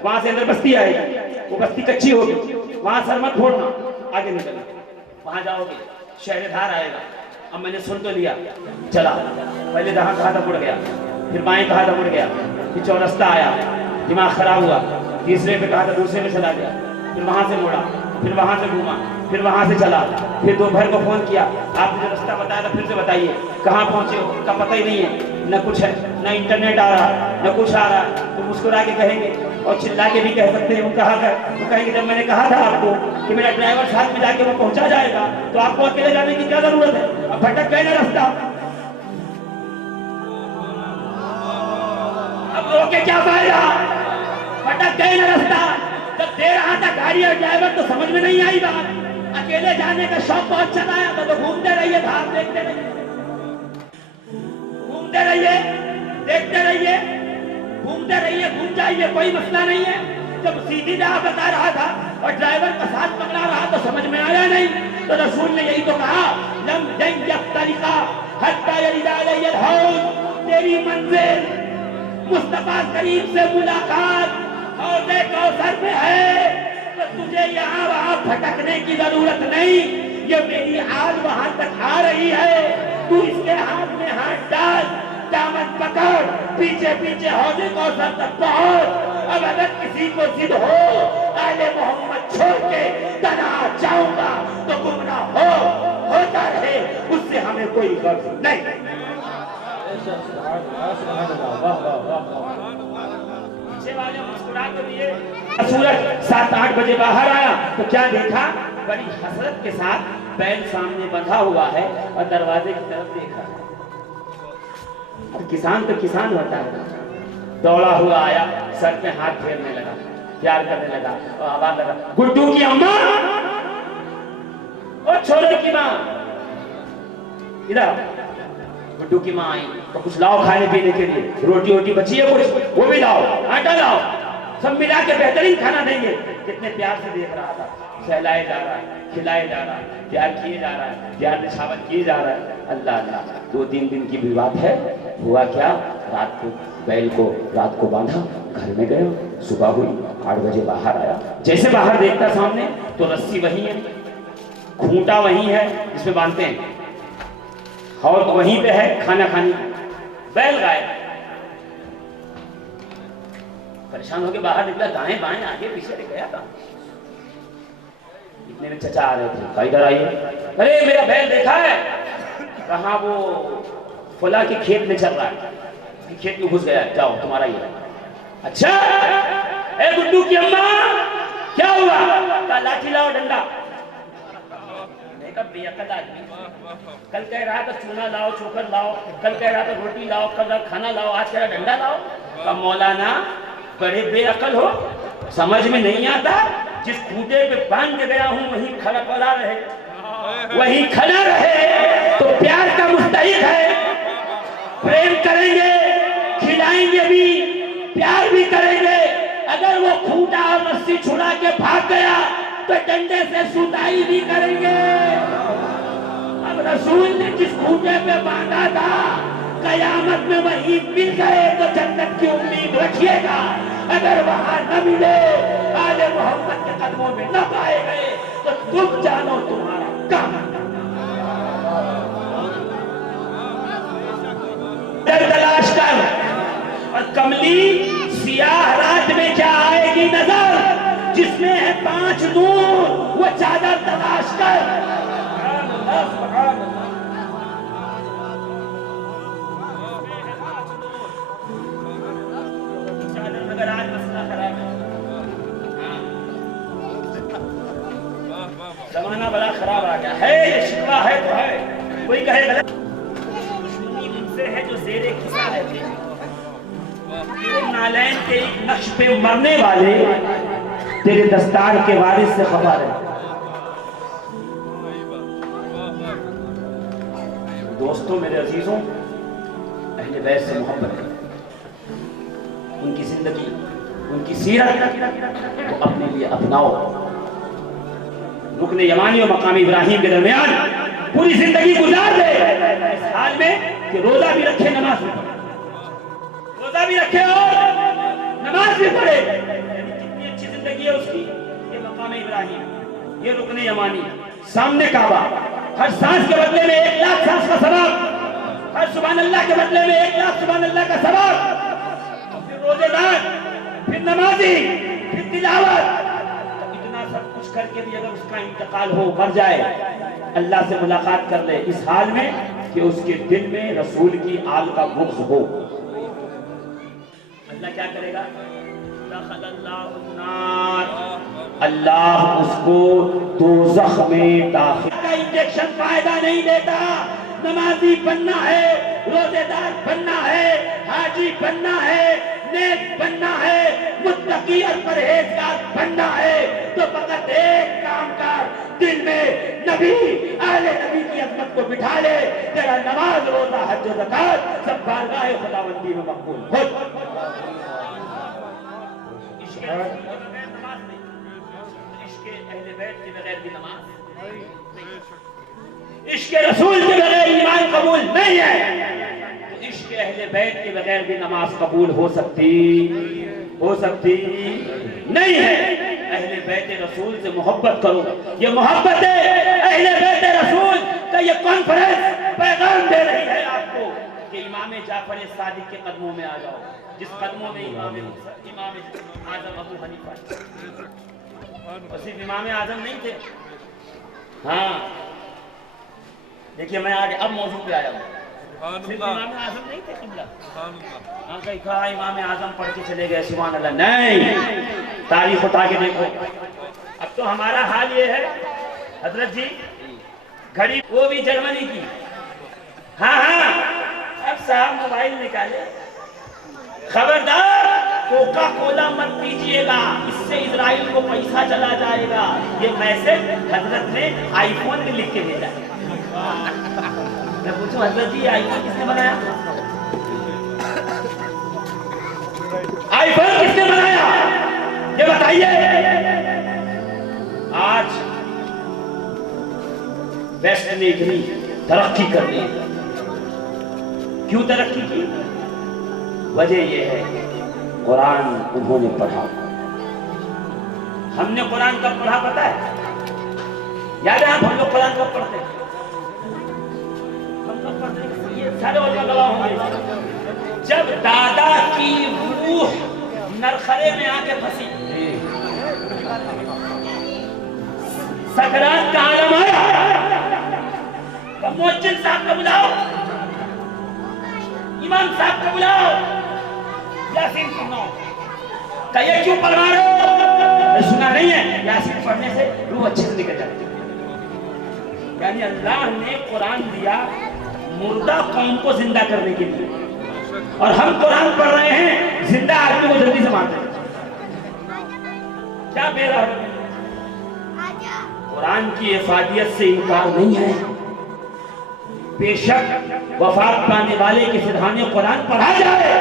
وہاں سے اندر بستی آئے گی, وہ بستی کچی ہوگی, وہاں سر مت پھوڑنا, آگے نکلنا. وہاں جاؤ گے شہر دھار آئے گا. اب میں نے سن تو لیا, چلا. پہلے جہاں کہا تھا مڑ گیا, پھر بائیں کہا تھا مڑ گیا, پھر چورستہ آیا, دماغ خراب ہوا. تیسرے پہ کہا تھا دوسرے میں چلا گیا, پھر وہاں سے مڑا، پھر وہاں سے گھوما، پھر وہاں سے چلا، پھر دوپہر کو فون کیا، آپ نے جو رستہ بتایا تھا پھر سے بتائیے، کہاں پہنچے ہو؟ ان کا پتہ ہی نہیں ہے، نہ کچھ ہے، نہ انٹرنیٹ آ رہا، نہ کچھ آ رہا ہے۔ تو مسکرا کے کہیں گے اور چلا کے بھی کہہ سکتے ہیں، وہ کہاں گئے؟ وہ کہیں گے جب میں نے کہا تھا آپ کو کہ میرا ڈرائیور ساتھ میں جا کے وہ پہنچا جائے گا تو آپ کو اکیلے جانے کی کیا ضرورت ہے؟ اب بھٹک گئے نا رستہ، اب رو کے کیا فائدہ؟ بھٹک گئے نا رستہ، جب دے رہا تھا گاڑی اور ڈرائیور تو سمجھ میں نہیں آئی بات، اکیلے جانے کا شوق بہت چلایا تھا تو گھومتے رہیے، بھاگ دیکھتے رہیے، گھومتے رہیے، دیکھتے رہیے، گھومتے رہیے، گھوم جائیے، کوئی مسئلہ نہیں ہے۔ جب سیدھی راہ بتا رہا تھا اور ڈرائیور کا ساتھ پکڑا رہا تو سمجھ میں آیا نہیں، تو رسول نے یہی تو کہا لم یفترقا حتی یرد علی الحوض، تیری منزل مصطفیٰ کریم سے ملاقات حوض کوثر میں ہے، تو تجھے یہاں وہاں بھٹکنے کی ضرورت نہیں، یہ میری آل وہاں تک آ رہی ہے، تو اس کے ہاتھ میں ہاتھ ڈال، دامن پکڑ، پیچھے پیچھے حوض کوثر تک پہنچ۔ اب اگر کسی کو ضد ہو آل محمد چھوڑ کے تنہا جاؤں گا تو گمراہ ہوتا رہے، اس سے ہمیں کوئی غرض نہیں۔ والے مسکرا تو دیے۔ سورج 7-8 بجے باہر آیا تو کیا دیکھا؟ بڑی حسرت کے ساتھ بیل سامنے بندھا ہوا ہے اور دروازے کی طرف دیکھا۔ کسان تو کسان ہوتا ہے، دوڑا ہوا آیا، سر پہ ہاتھ پھیرنے لگا، پیار کرنے لگا اور آواز لگا گڈو کی اماں اور چھوڑے کی ماں، ادھر گڈو کی ماں آئی تو کچھ لاؤ کھانے پینے کے لیے، روٹی ووٹی بچی ہے کچھ وہ بھی لاؤ، آٹا لاؤ، سب ملا کے بہترین کھانا دیں گے۔ کتنے پیار سے دیکھ رہا تھا، سہلائے جا رہا ہے، کھلائے جا رہا ہے، پیار کیے جا رہا ہے، پیار نچھاور کیے جا رہا ہے۔ اللہ اللہ، 2-3 دن کی بھی بات ہے، ہوا کیا؟ رات کو بیل کو رات کو باندھا، گھر میں گئے، صبح ہوئی 8 بجے باہر آیا، جیسے باہر دیکھتا سامنے تو رسی وہی ہے، کھونٹا وہی ہے جس میں باندھتے ہیں، اور وہیں پہ ہے کھانا کھانی، بیل گائے۔ پریشان ہو کے باہر نکلا، دائیں بائیں آگے پیچھے گیا تھا، اتنے میں چچا آ رہے تھے، ادھر آئیے، ارے میرا بیل دیکھا ہے؟ کہاں؟ وہ فلاں کے کھیت میں چل رہا ہے، اس کے کھیت میں گھس گیا ہے، جاؤ تمہارا یہ ہے۔ اچھا اے گڈو کی اماں کیا ہوا؟ کہا لاٹھی لاؤ ڈنڈا۔ میں کہا بے عقل آدمی، کل کہہ رہا تھا چونا لاؤ چوکر لاؤ، کل کہہ رہا تھا روٹی لاؤ، کل رہا کھانا لاؤ، آج کہہ رہا ڈنڈا لاؤ۔ کہا مولانا بڑے بے عقل ہو، سمجھ میں نہیں آتا، جس کھوٹے پہ باندھ کے گیا ہوں وہیں کھڑا پڑا رہے، وہیں کھڑا رہے تو پیار کا مستحق ہے، پریم کریں گے، کھلائیں گے بھی، پیار بھی کریں گے۔ اگر وہ کھوٹا اور رسی چھڑا کے بھاگ گیا تو ڈنڈے سے سوتائی بھی کریں گے۔ اب رسول نے جس کھوٹے پہ باندھا تھا قیامت میں وہی مل گئے تو جنت کی امید رکھیے گا، اگر وہاں نہ ملے، آل محمد کے قدموں میں نہ پائے گئے تو تم جانو تمہارا کام۔ تلاش کر، اور کملی سیاہ رات میں کیا آئے گی نظر، جس میں ہے 5 نور، وہ چادر تلاش کر۔ چادر مگر آج مسئلہ خراب ہے، زمانہ بڑا خراب آ گیا ہے، یہ شکوہ ہے تو ہے، کوئی کہے غلط دشمنی ان سے ہے جو زیر کسا رہتے ہیں، نالین کے ایک نقش پہ مرنے والے تیرے دستار کے وارث سے خفا رہے۔ دوستوں میرے عزیزوں، اہل بیت سے محبت ہے، ان کی زندگی، ان کی سیرت کو اپنے لیے اپناؤ۔ رکن یمانی اور مقام ابراہیم کے درمیان پوری زندگی گزار دے اس حال میں کہ روزہ بھی رکھے، نماز بھی پڑھے، روزہ بھی رکھے اور نماز بھی پڑھے۔ کتنی اچھی زندگی ہے اس کی، یہ مقام ابراہیم، یہ رکن یمانی، سامنے کعبہ، ہر سانس کے بدلے میں 1 لاکھ سانس کا ثواب، ہر سبحان اللہ کے بدلے میں 1 لاکھ سبحان اللہ کا ثواب، پھر روزے دار، پھر نمازی، پھر تلاوت، اتنا کر کے بھی اگر اس کا انتقال ہو، مر جائے، اللہ سے ملاقات کر لے، اس حال میں کہ اس کے دل میں رسول کی آل کا بغض ہو، اللہ کیا کرے گا؟ دخل اللہ النار، اللہ اس کو دوزخ میں داخل کا انجیکشن فائدہ نہیں دیتا۔ نمازی بننا ہے، روزے دار بننا ہے، حاجی بننا ہے، نیک بننا ہے، متقی اور پرہیزگار بننا ہے تو فقط ایک کام کر، دل میں نبی، اہل نبی کی عظمت کو بٹھا لے، تیرا نماز، روزہ، حج و زکات سب بارگاہ خداوندی میں مقبول ہو۔ عشق اہل بیت کے بغیر بھی نماز، عشق رسول کے بغیر ایمان قبول نہیں ہے، تو عشق اہل بیت کے بغیر بھی نماز قبول ہو سکتی نہیں ہے۔ اہل بیت رسول سے محبت کرو، یہ محبت ہے اہل بیت رسول کا یہ کانفرنس پیغام دے رہی ہے آپ کو کہ امام جعفر صادق کے قدموں میں آ جاؤ، جس قدموں میں امام اعظم ابو حنیفہ، اور صرف امام اعظم نہیں تھے، ہاں دیکھیے میں آگے اب موضوع پہ آیا ہوں، صرف امام اعظم نہیں تھے قبلہ، ہاں کہیں کہا امام اعظم پڑھ کے چلے گئے سبحان اللہ، نہیں، تاریخ اٹھا کے دیکھو۔ اب تو ہمارا حال یہ ہے حضرت جی، گھڑی وہ بھی جرمنی کی، ہاں اب صاحب موبائل نکالے، خبردار کوکا کولا مت پیجئے گا، اس سے اسرائیل کو پیسہ چلا جائے گا، یہ میسج حضرت نے آئی فون میں لکھ کے بھیجا۔ میں پوچھوں حضرت جی آئی فون کس نے بنایا؟ آئی فون کس نے بنایا یہ بتائیے۔ آج ویسٹ نے اتنی ترقی کر لی، کیوں ترقی کی؟ وجہ یہ ہے قرآن انہوں نے پڑھا۔ ہم نے قرآن کب پڑھا پتہ ہے؟ یاد ہے ہم لوگ قرآن کب پڑھتے ہیں؟ یہ سارے علماء گواہ ہوں گے، جب دادا کی روح نرخرے میں آ کے پھنسی، سکرات کا عالم آیا، مؤذن صاحب کو بلاؤ، امام صاحب کو بلاؤ، یاسین پڑھنا، کہ یہ کیوں پڑھا رہے ہو؟ سنا نہیں ہے یاسین پڑھنے سے روح اچھے سے نکل جاتی ہے۔ یعنی اللہ نے قرآن دیا مردہ قوم کو زندہ کرنے کے لیے، اور ہم قرآن پڑھ رہے ہیں زندہ آدمی کو جلدی سے مارتے ہیں، کیا بے رحم ہے۔ قرآن کی افادیت سے انکار نہیں ہے، بے شک وفات پانے والے کے سرحانے قرآن پڑھا جائے،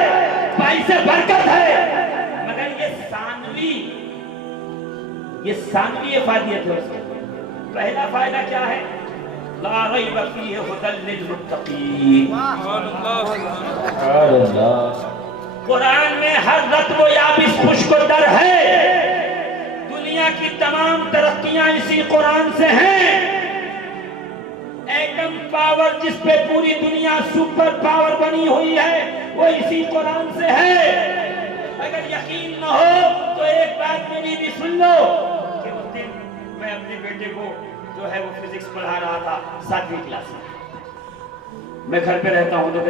پائی سے برکت ہے، مگر یہ ثانوی افادیت ہے۔ اس کا پہلا فائدہ کیا ہے؟ لا ریب فیہ ھدی للمتقین، قرآن میں ہر رطب و یابس خشک و تر ہے، دنیا کی تمام ترقیاں اسی قرآن سے ہیں، ایٹم پاور جس پہ پوری دنیا سپر پاور بنی ہوئی ہے وہ اسی قرآن سے ہے۔ اگر یقین نہ ہو تو ایک بات میری بھی سن لو کہ اس دن میں اپنے بیٹے کو جو ہے وہ فزکس پڑھا رہا تھا 7ویں کلاس میں، میں گھر پہ رہتا ہوں تو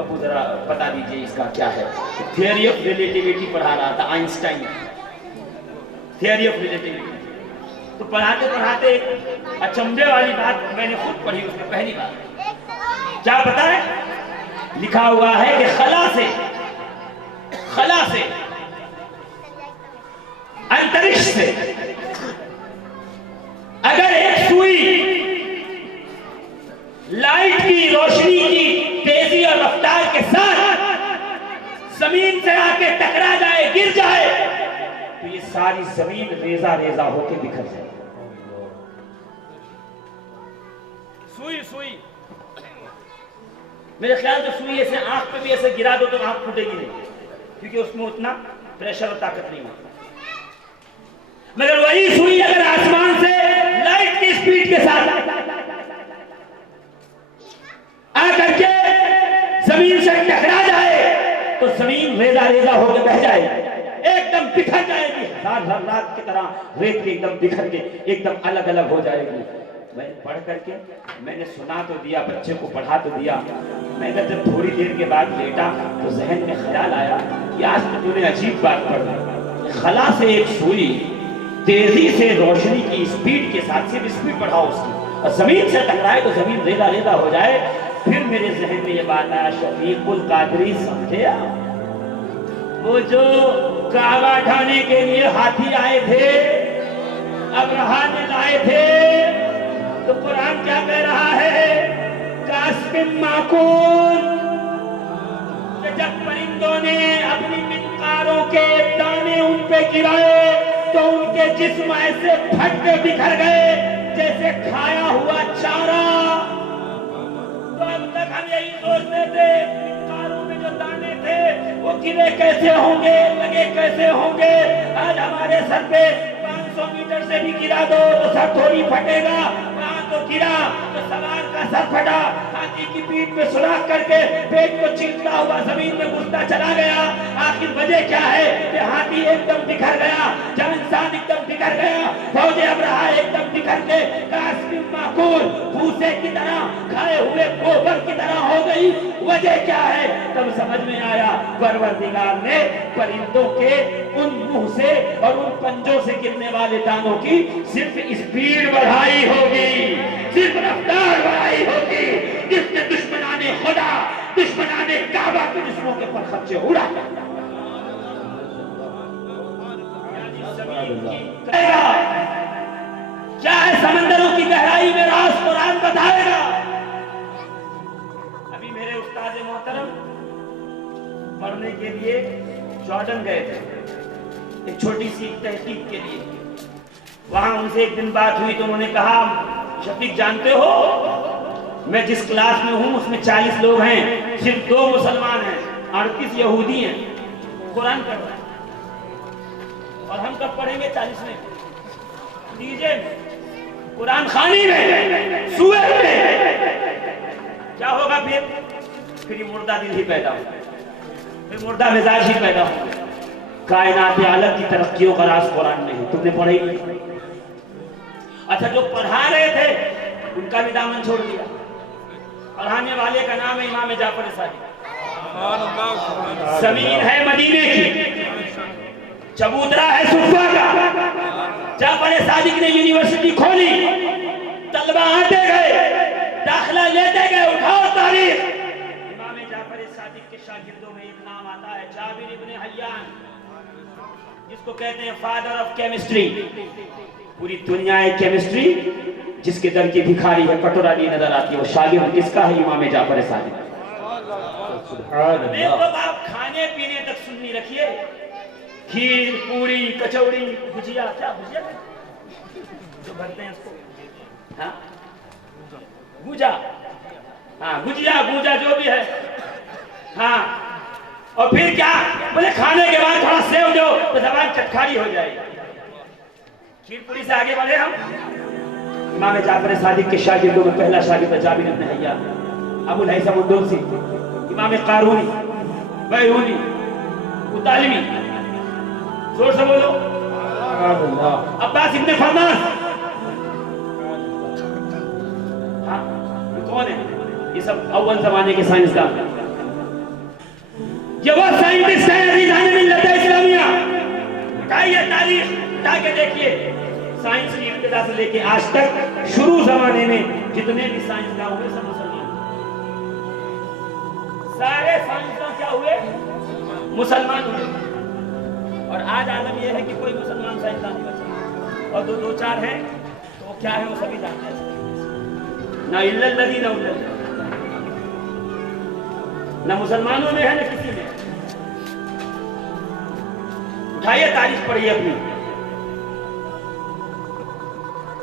ابو ذرا بتا دیجئے اس کا کیا ہے، تھیوری آف ریلیٹیوٹی پڑھا رہا تھا، آئنسٹائن تھیوری آف ریلیٹیوٹی، تو پڑھاتے پڑھاتے اچنبھے والی بات میں نے خود پڑھی اس میں پہلی بات، کیا پتہ ہے؟ لکھا ہوا ہے کہ خلا سے انترکش سے اگر ایک سوئی لائٹ کی روشنی کی تیزی اور رفتار کے ساتھ زمین سے آ کے ٹکرا جائے، گر جائے، تو یہ ساری زمین ریزہ ریزہ ہو کے بکھر جائے۔ سوئی میرے خیال سے سوئی ایسے آنکھ پہ بھی ایسے گرا دو تو آنکھ پھوٹے گی نہیں، کیونکہ اس میں اتنا پریشر اور طاقت نہیں ہوتا، مگر وہی سوئی اگر آسمان سے لائٹ کی سپیڈ کے ساتھ آ کر کے زمین سے ٹکرا جائے تو زمین ریزہ ریزہ ہو کے بہ جائے، ایک دم بکھر جائے گی، ہزار رات کی طرح ریت ایک دم بکھر کے ایک دم الگ الگ ہو جائے گی۔ میں پڑھ کر کے میں نے سنا تو دیا، بچے کو پڑھا تو دیا، میں نے جب تھوڑی دیر کے بعد لیٹا تو ذہن میں خیال آیا کہ آج تو نے عجیب بات پڑھ دی۔ خلا سے ایک سوئی تیزی سے روشنی کی اسپیڈ کے ساتھ، صرف اسپیڈ بڑھاؤ اس کی، اور زمین سے ٹکرائے تو زمین ریلا ریلا ہو جائے۔ پھر میرے ذہن میں یہ بات آیا، شفیق القادری سمجھے آپ؟ وہ جو کعبہ ڈھانے کے لیے ہاتھی آئے تھے، ابرہا نے لائے تھے، تو قرآن کیا کہہ رہا ہے؟ کاسب معقول، کہ جب پرندوں نے اپنی منقاروں کے دانے ان پہ گرائے تو ان کے جسم ایسے پھٹ کے بکھر گئے جیسے کھایا ہوا چارہ۔ تو اب تک ہم یہی سوچتے تھے منقاروں میں جو دانے تھے وہ گرے کیسے ہوں گے، لگے کیسے ہوں گے۔ آج ہمارے سر پہ 500 میٹر سے بھی گرا دو تو سر تھوڑی پھٹے گا، وہاں تو گرا تو سوار کا سر پھٹا، ہاتھی کی پیٹھ میں سوراخ کر کے پیٹ کو چلتا ہوا زمین میں گھستا چلا گیا۔ آخر وجہ کیا ہے کہ ہاتھی ایک دم بکھر گیا، جب انسان ایک دم بکھر گیا، فوج ابرہا ایک دم بکھر کے کاسب معقول بھوسے کی طرح، کھائے ہوئے گوبر کی طرح ہو گئی۔ وجہ کیا ہے؟ تب سمجھ میں آیا پروردگار نے پرندوں کے ان منہ سے اور ان پنجوں سے گرنے والے دانوں کی صرف اسپیڈ بڑھائی ہوگی، صرف رفتار بڑھائی ہوگی، جس نے دشمنان خدا، دشمنان کعبہ کے جسموں کے پر خرچے اڑا۔ کیا ہے سمندروں کی گہرائی میں راز قرآن بتائے گا۔ ابھی میرے استاد محترم پڑھنے کے لیے جارڈن گئے تھے ایک چھوٹی سی تحقیق کے لیے۔ وہاں ان سے ایک دن بات ہوئی تو انہوں نے کہا، شفیق جانتے ہو میں جس کلاس میں ہوں اس میں 40 لوگ ہیں، صرف 2 مسلمان ہیں، 38 یہودی ہیں، قرآن پڑھ رہے ہیں، اور ہم کب پڑھیں گے 40 میں؟ دیجئے قرآن خانی میں، سوئے میں۔ کیا ہوگا پھر یہ مردہ دل ہی پیدا ہوگا، پھر مردہ مزاج ہی پیدا ہوگا۔ کائنات عالم کی ترقیوں کا راز قرآن میں ہے، تم نے پڑھی؟ اچھا جو پڑھا رہے تھے ان کا بھی دامن چھوڑ دیا۔ پڑھانے والے کا نام ہے امام جعفر صادق، زمین ہے مدینے کی، چبوترا ہے صفہ کا۔ جعفر صادق نے یونیورسٹی کھولی، طلبہ آتے گئے، داخلہ لیتے گئے، اٹھاؤ تاریخ۔ امام جعفر صادق کے شاگردوں میں ایک نام آتا ہے جابر ابن حیان، جس کو کہتے ہیں فادر آف کیمسٹری۔ پوری دنیا ہے کیمسٹری، جس کے در کی بھکاری ہے کٹورا نہیں نظر آتی، وہ شاگرد کس کا ہے؟ امام جعفر صادق۔ میں تو آپ کھانے پینے تک سننی رکھیے، کھیر، پوری، کچوڑی، بھجیا، کیا بھجیا جو بھرتے ہیں اس کو، ہاں گوجا، ہاں گجیا گوجا جو بھی ہے، ہاں، اور پھر کیا بولے کھانے کے بعد تھوڑا سیو دو تو زبان چٹکھاری ہو جائے گی۔ کھیر پوری سے آگے بڑھے ہم۔ امام جعفر صادق کے شاگردوں میں پہلا شاگرد جابر بن حیان، ابو الہیثم الدوسی، امام قارونی، بیرونی، مطالمی، زور سے بولو، عباس ابن فرناس۔ ہاں یہ کون ہے؟ یہ سب اول زمانے کے سائنسدان۔ یہ وہ سائنٹسٹ ہیں عزیزان ملت اسلامیہ، اٹھائیے تاریخ تاکہ دیکھیے سائنس کی ابتدا سے لے کے آج تک شروع زمانے میں جتنے بھی سائنسداں ہوئے سب مسلمان، سارے سائنسداں کیا ہوئے؟ مسلمان ہوئے۔ اور آج عالم یہ ہے کہ کوئی مسلمان سائنسداں نہیں بچا، اور دو چار ہیں تو وہ کیا ہے وہ سبھی جانتے ہیں، نہ الا الذین اولیاء، نہ مسلمانوں میں ہے نہ کسی میں۔ اٹھائیے تاریخ پڑھیے اپنی۔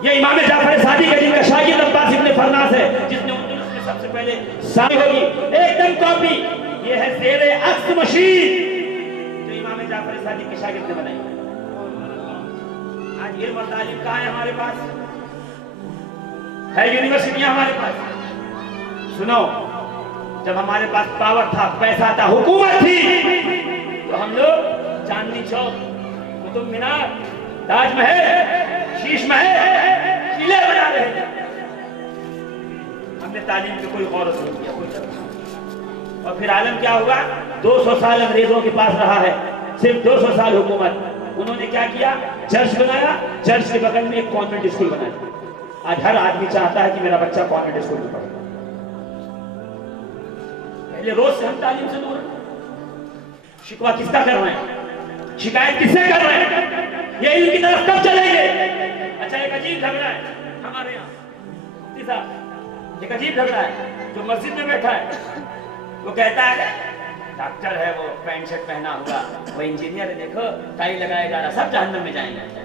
یہ امام جعفر صادق ہے جن کا شاگرد عباس ابن فرناس ہے، جس نے اندلس میں سب سے پہلے شامل ہوگی ایک دم کاپی، یہ ہے زیر عکس مشین جو امام جعفر صادق کے شاگرد نے بنائی۔ آج علم اور تعلیم کہاں ہے ہمارے پاس؟ ہے یونیورسٹیاں ہمارے پاس۔ سنو، جب ہمارے پاس پاور تھا، پیسہ تھا، حکومت تھی، تو ہم لوگ چاندنی چوک، قطب مینار، تاج محل، شیش محل، قلعے بنا رہے ہیں. ہم نے تعلیم پہ کوئی غور نہیں کیا، کوئی طرف. اور پھر عالم کیا ہوگا؟ 200 سال انگریزوں کے پاس رہا ہے، صرف 200 سال حکومت. انہوں نے کیا کیا؟ چرچ بنایا، چرچ کے بغل میں ایک کانوینٹ اسکول بنایا. آج ہر آدمی چاہتا ہے کہ میرا بچہ کانوینٹ اسکول میں پڑھے. پہلے روز سے ہم تعلیم سے دور ہیں. شکوہ کس کا کر رہے ہیں؟ شکایت کس سے کر رہے ہیں؟ یہ علم کی طرف کب چلیں گے؟ اچھا ایک عجیب جھگڑا ہے ہمارے یہاں مفتی صاحب، ایک عجیب جھگڑا ہے. جو مسجد میں بیٹھا ہے وہ کہتا ہے ڈاکٹر ہے، وہ پینٹ شرٹ پہنا ہوا، وہ انجینئر ہے، دیکھو ٹائی لگایا جا رہا، سب جہنم میں جائیں گے.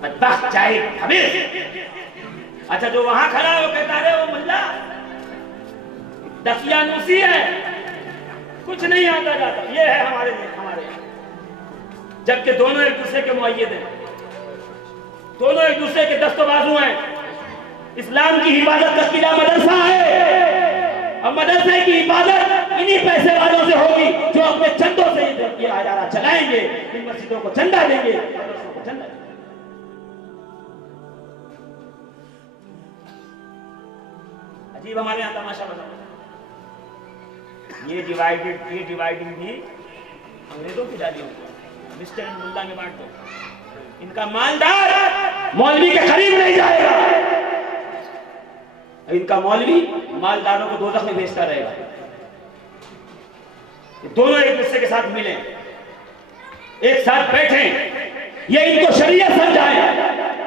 بدبخت جاہل خبیث. اچھا جو وہاں کھڑا ہے وہ کہتا ہے وہ ملا دقیانوسی ہے، کچھ نہیں آتا جاتا. یہ ہے ہمارے یہاں. جبکہ دونوں ایک دوسرے کے مؤید ہیں، دونوں ایک دوسرے کے دست و بازو ہیں. اسلام کی حفاظت کا قلعہ مدرسہ ہے، اور مدرسے کی حفاظت انہی پیسے والوں سے ہوگی جو اپنے چندوں سے یہ ادارہ چلائیں گے. ان مسجدوں کو چندہ دیں گے، مدرسوں کو چندہ دیں گے. عجیب ہمارے یہاں تماشا بنا. یہ ڈیوائڈنگ بھی انگریزوں کی ڈالی ہوئی ہے. مسٹر اینڈ ملا میں بانٹ دو. ان کا مالدار مولوی کے قریب نہیں جائے گا، ان کا مولوی مالداروں کو دوزخ میں بھیجتا رہے گا. دونوں ایک دوسرے کے ساتھ ملیں، ایک ساتھ بیٹھیں، یہ ان کو شریعت سمجھائیں.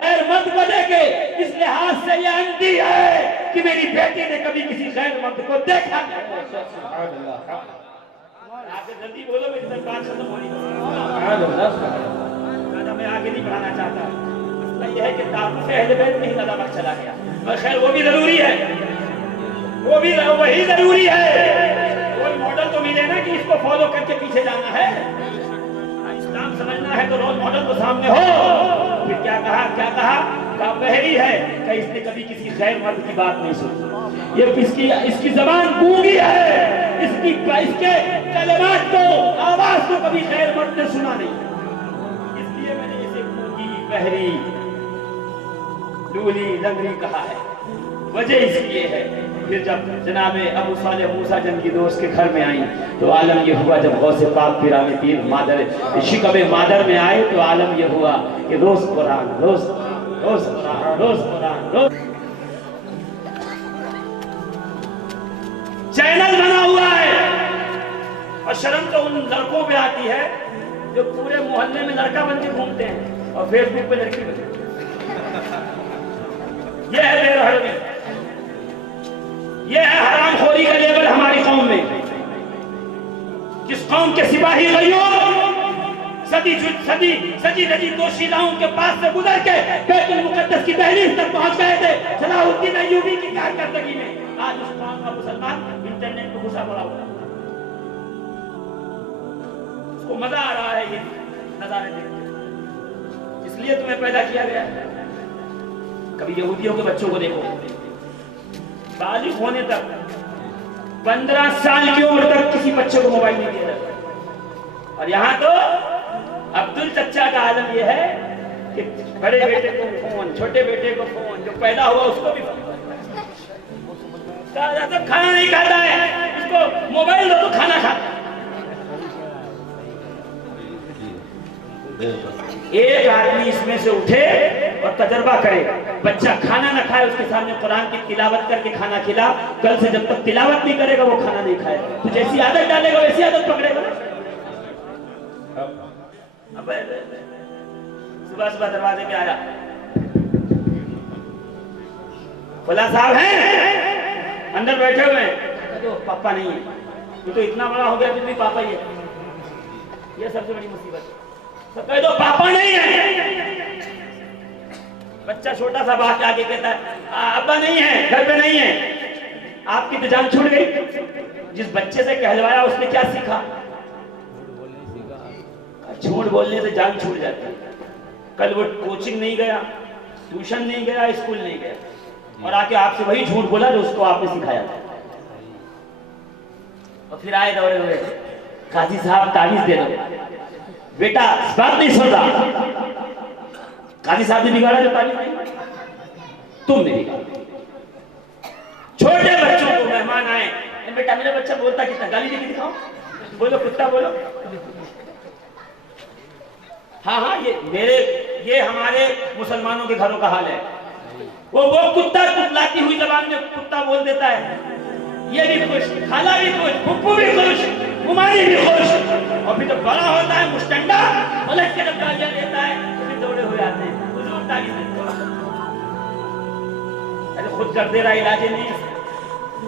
غیر مرد بدے کے اس لحاظ سے یہ اندھی ہے کہ میری بیٹی نے کبھی کسی غیر مرد کو دیکھا نہیں. آگے جلدی بولو، میری بات ختم ہونی ہے. میں آگے نہیں بڑھانا چاہتا. مسئلہ یہ ہے کہ تعارف اہل بیت میں ہی زیادہ وقت چلا گیا. اور خیر وہ بھی ضروری ہے، وہ بھی وہی ضروری ہے. کوئی ماڈل تو ملے نا کہ اس کو فالو کر کے پیچھے جانا ہے. اسلام سمجھنا ہے تو رول ماڈل تو سامنے ہو. پھر کیا کہا بحری ہے کہ اس نے کبھی کسی غیر مرد کی بات نہیں سنی. یہ اس کی زبان گونگی ہے، اس کے کلمات کو، آواز کو کبھی غیر مرد نے سنا نہیں. اس لیے میں نے اسے گونگی، بحری، لولی، لنگڑی کہا ہے. وجہ اس لیے ہے. پھر جب جناب ابو صالح موسیٰ جنگی دوست کے گھر میں آئیں تو عالم یہ ہوا، جب غوث پاک پیران پیر مادر شکب مادر میں آئے تو عالم یہ ہوا کہ روز قرآن، روز قرآن، روز قرآن، روز چینل بنا ہوا ہے. اور شرم تو ان لڑکوں پہ آتی ہے جو پورے محلے میں لڑکا بن کے گھومتے ہیں اور فیس بک پہ لڑکی بنتے ہیں. یہ ہے بے رحمی، یہ ہے حرام خوری کا لیبل ہماری قوم میں. جس قوم کے سپاہی غیور سجی رجی دوشیزاؤں کے پاس سے گزر کے بیت المقدس کی دہلیز تک پہنچ گئے تھے صلاح الدین ایوبی کی کارکردگی میں. آج اس قوم کا مسلمان انٹرنیٹ پہ گھسا پڑا ہوا، اس کو مزہ آ رہا ہے یہ نظارے دیکھ. اس لیے تمہیں پیدا کیا گیا. کبھی یہودیوں کے بچوں کو دیکھو، بالغ ہونے تک 15 سال کی عمر تک کسی بچے کو موبائل نہیں دیا جاتا. اور یہاں تو عبدل چچا کا عالم یہ ہے کہ بڑے بیٹے کو فون، چھوٹے بیٹے کو فون، جو پیدا ہوا اس کو بھی فون. کھانا نہیں کھاتا ہے، اس کو موبائل دو تو کھانا کھاتا. ایک آدمی اس میں سے اٹھے اور تجربہ کرے. بچہ کھانا نہ کھائے، اس کے سامنے قرآن کی تلاوت کر کے کھانا کھلا. کل سے جب تک تلاوت نہیں کرے گا وہ کھانا نہیں کھائے. تو جیسی عادت ڈالے گا ویسی عادت پکڑے گا. صبح دروازے پہ آیا، فلاں صاحب ہیں اندر بیٹھے ہوئے ہیں. پاپا نہیں ہے. یہ تو اتنا بڑا ہو گیا پھر بھی پاپا ہی ہے. یہ سب سے بڑی مصیبت ہے. تو کہہ دو پاپا نہیں ہے. بچہ چھوٹا سا بات آگے کہتا ہے ابا نہیں ہے، گھر پہ نہیں ہے. آپ کی تو جان چھوٹ گئی. جس بچے سے کہلوایا اس نے کیا سیکھا؟ جھوٹ بولنے سے جان چھوٹ جاتی ہے. کل وہ کوچنگ نہیں گیا، ٹیوشن نہیں گیا، اسکول نہیں گیا، اور آ کے آپ سے وہی جھوٹ بولا جو اس کو آپ نے سکھایا تھا. اور پھر آئے دوڑے ہوئے، قاضی صاحب تعویذ دے دو. بیٹا بات نہیں سن رہا. قاضی صاحب نے بگاڑا جو تعلیم نہیں, تم نے بگاڑا. چھوٹے بچوں کو مہمان آئے, بیٹا میرا بچہ بولتا کتنا, گالی دے کے دکھاؤ, بولو کتا بولو. ہاں یہ ہمارے مسلمانوں کے گھروں کا حال ہے. وہ کتا کتلاتی ہوئی زبان میں کتا بول دیتا ہے, یہ بھی خوش, خالہ بھی خوش, پھپھو بھی خوش, ممانی بھی خوش, اور پھر جب بڑا ہوتا ہے مشٹنڈا پلٹ کے جب گالیاں دیتا ہے تو پھر دوڑے ہوئے آتے ہیں, حضور تعلیم دیتے. ارے خود کر دے رہا علاج نہیں,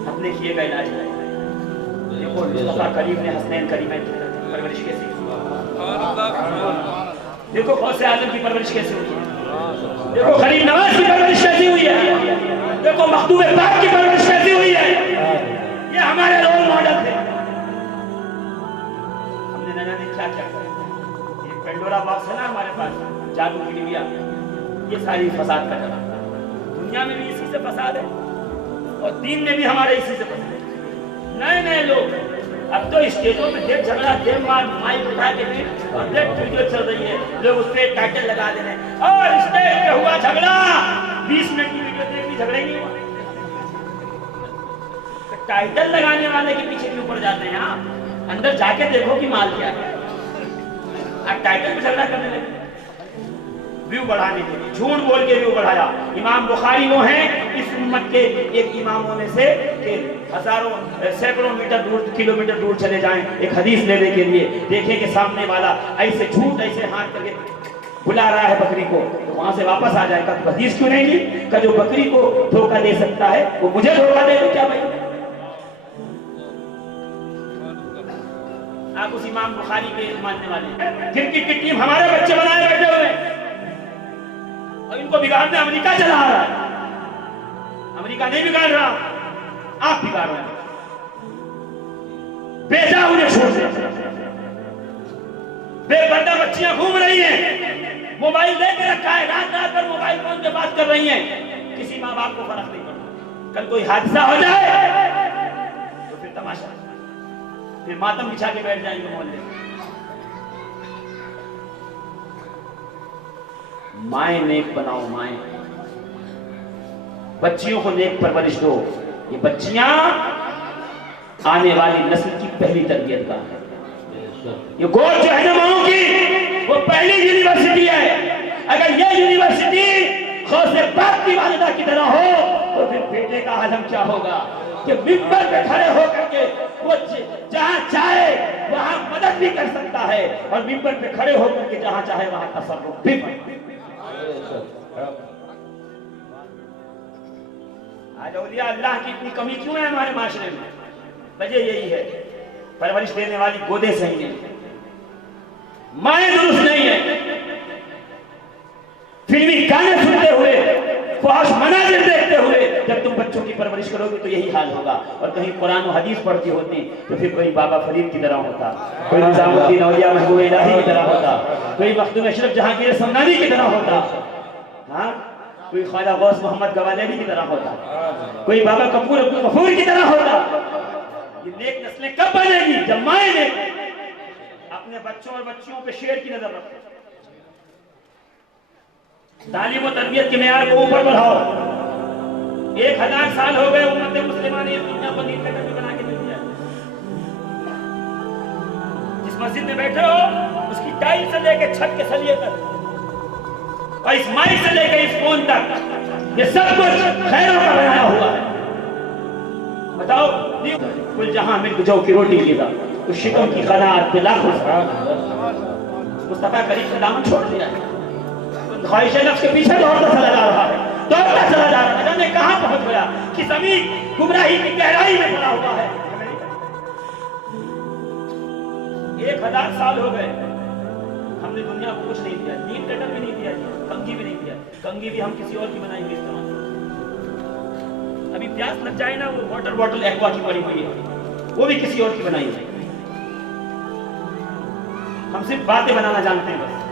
اپنے کیے کا علاج ہے. دیکھو مصطفیٰ کریم نے حسنین کریمین کی پرورش کیسی ہوئی, دیکھو غوث اعظم کی پرورش کیسی ہوئی ہے, دیکھو غریب نواز کی پرورش کیسی ہوئی ہے, دیکھو مخدوم پاک کی پرورش کیسی ہوئی ہے. یہ ہمارے رول ماڈل تھے. ہم نے نہ جانے کیا کیا کیا. یہ پینڈورا باکس ہے نا ہمارے پاس, جادو کی ڈبیا, یہ ساری فساد کا جگہ. دنیا میں بھی اسی سے فساد ہے اور دین میں بھی ہمارے اسی سے فساد ہے. نئے لوگ اب تو اسٹیجوں پہ دیکھ جھگڑا, دیکھ مائک اٹھا کے دیکھ, اور دیکھ ویڈیو چل رہی ہے, لوگ اس پہ ٹائٹل لگا دے رہے ہیں, اور اسٹیج پہ ہوا جھگڑا, 20 منٹ کی ویڈیو دیکھ لی, جھگڑا ہی نہیں ہوا. ٹائٹل لگانے والے کے پیچھے کیوں پڑ جاتے ہیں آپ؟ اندر جا کے دیکھو کہ مال کیا ہے. آپ ٹائٹل پہ جھگڑا کرنے لگے ویو بڑھانے کے لیے, جھوٹ بول کے ویو بڑھایا. امام بخاری وہ ہیں اس امت کے ایک اماموں میں سے کہ ہزاروں سینکڑوں کلومیٹر دور چلے جائیں ایک حدیث لینے کے لیے, دیکھیں کہ سامنے والا ایسے جھوٹ ایسے ہاتھ کر کے بلا رہا ہے بکری کو, تو وہاں سے واپس آ جائے گا. تو حدیث کیوں نہیں لی کہ جو بکری کو دھوکہ دے سکتا ہے وہ مجھے دھوکہ دے تو کیا بھائی. آپ اس امام بخاری کے ماننے والے ہیں. کرکٹ کی ٹیم ہمارے بچے بنائے بیٹھے ہوئے ہیں اور ان کو بگاڑنے امریکہ چلا رہا ہے. امریکہ نہیں بگاڑ رہا, آپ بگاڑ رہے ہیں. بے جا انہیں چھوڑ دیں. بے پردہ بچیاں گھوم رہی ہیں, موبائل دے کے رکھا ہے, رات رات پر موبائل فون پہ بات کر رہی ہیں. کسی ماں باپ کو فرق نہیں پڑتا. کل کوئی حادثہ ہو جائے تو پھر تماشا, پھر ماتم بچھا کے بیٹھ جائیں گے محلے. مائیں نیک بناؤ, مائیں بچیوں کو نیک پرورش دو. یہ بچیاں آنے والی نسل کی پہلی تربیت کا ہے. یہ گود جو ہے نا ماؤں کی, وہ پہلی یونیورسٹی ہے. اگر یہ یونیورسٹی غوث پاک کی والدہ کی طرح ہو تو پھر بیٹے کا عالم کیا ہوگا کہ ممبر پہ کھڑے ہو کر کے وہ جہاں چاہے وہاں مدد بھی کر سکتا ہے, اور ممبر پہ کھڑے ہو کر کے جہاں چاہے وہاں تصرف بھی. آج اولیاء اللہ کی اتنی کمی کیوں ہے ہمارے معاشرے میں؟ وجہ یہی ہے, پرورش دینے والی گودیں صحیح نہیں, مائیں درست نہیں ہے. فلمی گانے سنتے ہوئے, فحش مناظر دیکھتے ہوئے جب تم بچوں کی پرورش کرو گے تو یہی حال ہوگا. اور کہیں قرآن و حدیث پڑھتی ہوتی تو پھر کوئی بابا فرید کی طرح ہوتا, کوئی نظام الدین اولیاء محبوب الہی کی طرح ہوتا, کوئی مخدوم اشرف جہانگیر سمنانی کی طرح ہوتا, ہاں کوئی خواجہ غوث محمد گوالری کی طرح ہوتا, کوئی بابا کپور عبد الغفور کی طرح ہوتا. یہ نیک نسلیں کب بنے گی؟ جب مائیں نے اپنے بچوں اور بچیوں پہ شیر کی نظر رکھو. تعلیم و تربیت کے معیار کو اوپر بڑھاؤ. 1000 سال ہو گئے امت مسلمہ نے اس دنیا کو نیک بھی بنا کے دے دیا. جس مسجد میں بیٹھے ہو اس کی ٹائل سے لے کے چھت کے سلیے تک, اور اس مائک سے لے کے اس فون تک, یہ سب کچھ خیروں کا بنایا ہوا ہے. بتاؤ, کل جہاں ملک جو کی روٹی لیتا تو شکم کی قناعت پہ لاکھوں مصطفیٰ کریم کا دامن چھوڑ دیا ہے. خواہش نفس کے پیچھے دوڑتا چلا جا رہا ہے, دوڑتا چلا جا رہا ہے. جانے کہاں پہنچ گیا کہ زمین گمراہی کی گہرائی میں پڑا ہوا ہے. 1000 سال ہو گئے ہم نے دنیا کو کچھ نہیں دیا, نیل لیٹر بھی نہیں دیا, کنگھی بھی نہیں دیا. کنگھی بھی ہم کسی اور کی بنائی ہوئی استعمال. ابھی پیاس لگ جائے نا, وہ واٹر باٹل ایکوا کی پڑی ہوئی ہے, وہ بھی کسی اور کی بنائی ہوئی. ہم صرف باتیں بنانا جانتے ہیں بس,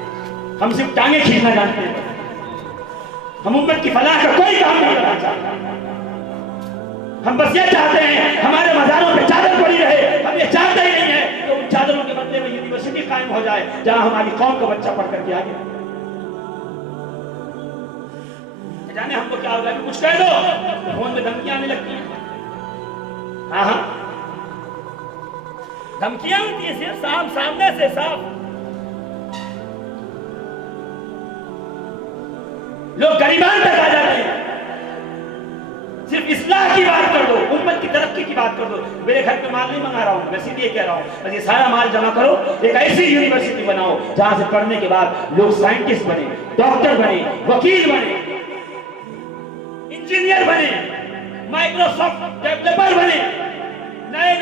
ہم صرف ٹانگیں کھینچنا جانتے ہیں بس. ہم امت کی فلاح کا کوئی کام نہیں کرنا چاہتے. ہم بس یہ چاہتے ہیں ہمارے مزاروں پہ چادر پڑی رہے. ہم یہ چاہتے ہی نہیں ہے کہ ان چادروں کے بدلے میں یونیورسٹی قائم ہو جائے جہاں ہماری قوم کا بچہ پڑھ کر کے آگے جانے ہم کو کیا ہوگا کہ کچھ کہہ دو تو فون میں دھمکیاں آنے لگتی ہیں. ہاں ہاں دھمکیاں ہوتی ہیں صرف سامنے سے صاف. لوگ غریبان تک آ جاتے ہیں. صرف اصلاح کی بات کر دو, امت کی ترقی کی بات کر دو. میرے گھر پہ مال نہیں منگا رہا ہوں, میں صرف یہ کہہ رہا ہوں بس یہ سارا مال جمع کرو, ایک ایسی یونیورسٹی بناؤ جہاں سے پڑھنے کے بعد لوگ سائنٹسٹ بنے, ڈاکٹر بنے, وکیل بنے, انجینئر بنے, مائکروسافٹ ڈیولپر بنے, نئے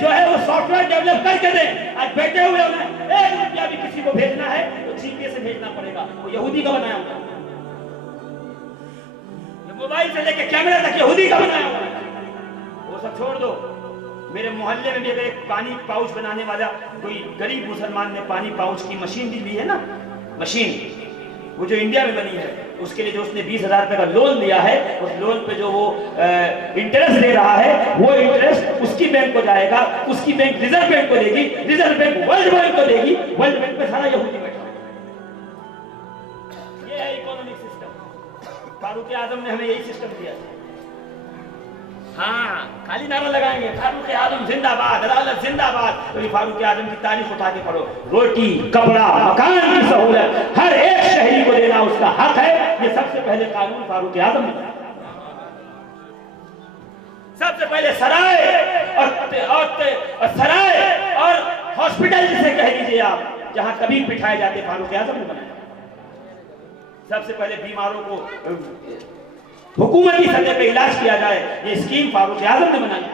جو ہے وہ سافٹ ویئر ڈیولپ کر کے دیں. آج بیٹھے ہوئے انہیں 1 روپیہ بھی کسی کو بھیجنا ہے تو جی پے سے بھیجنا پڑے گا. وہ یہودی کا بنایا ہوگا, موبائل سے لے کے کیمرہ تک یہودی کا بنایا ہوا ہے. وہ سب چھوڑ دو. میرے محلے میں بھی اگر ایک پانی پاؤچ بنانے والا کوئی غریب مسلمان نے پانی پاؤچ کی مشین بھی لی ہے نا, مشین وہ جو انڈیا میں بنی ہے, اس کے لیے جو اس نے 20,000 روپے کا لون لیا ہے, اس لون پہ جو وہ انٹرسٹ دے رہا ہے وہ انٹرسٹ اس کی بینک کو جائے گا, اس کی بینک ریزرو بینک کو دے گی, ریزرو بینک ورلڈ بینک کو دے گی, ورلڈ بینک پہ سارا یہودی بیٹھا ہے. یہ ہے اکانومک سسٹم. فاروق اعظم نے ہمیں یہی سسٹم دیا. ہاں خالی نعرہ لگائیں گے فاروق اعظم زندہ باد, عدالت زندہ باد. تو فاروق اعظم کی تاریخ اٹھا کے پڑھو. روٹی, کپڑا, مکان کی سہولت ہر ایک شہری کو دینا اس کا حق ہے. یہ سب سے پہلے قانون فاروق اعظم نے بنایا. سب سے پہلے سرائے اور ہاسپٹل جسے کہہ دیجیے آپ, جہاں طبیب بٹھائے جاتے, فاروق اعظم نے بنایا. سب سے پہلے بیماروں کو حکومتی سطح پہ علاج کیا جائے, یہ اسکیم فاروق اعظم نے بنائی.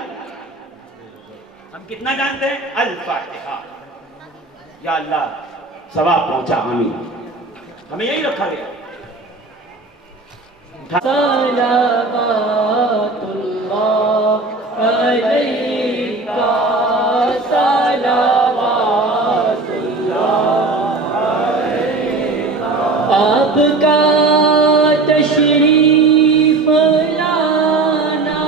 ہم کتنا جانتے ہیں؟ الفاتحہ. یا اللہ ثواب پہنچا, آمین. ہمیں یہی رکھا گیا. صلوات اللہ علیکہ, صلوات اللہ علیکہ. آپ کا تشریف لانا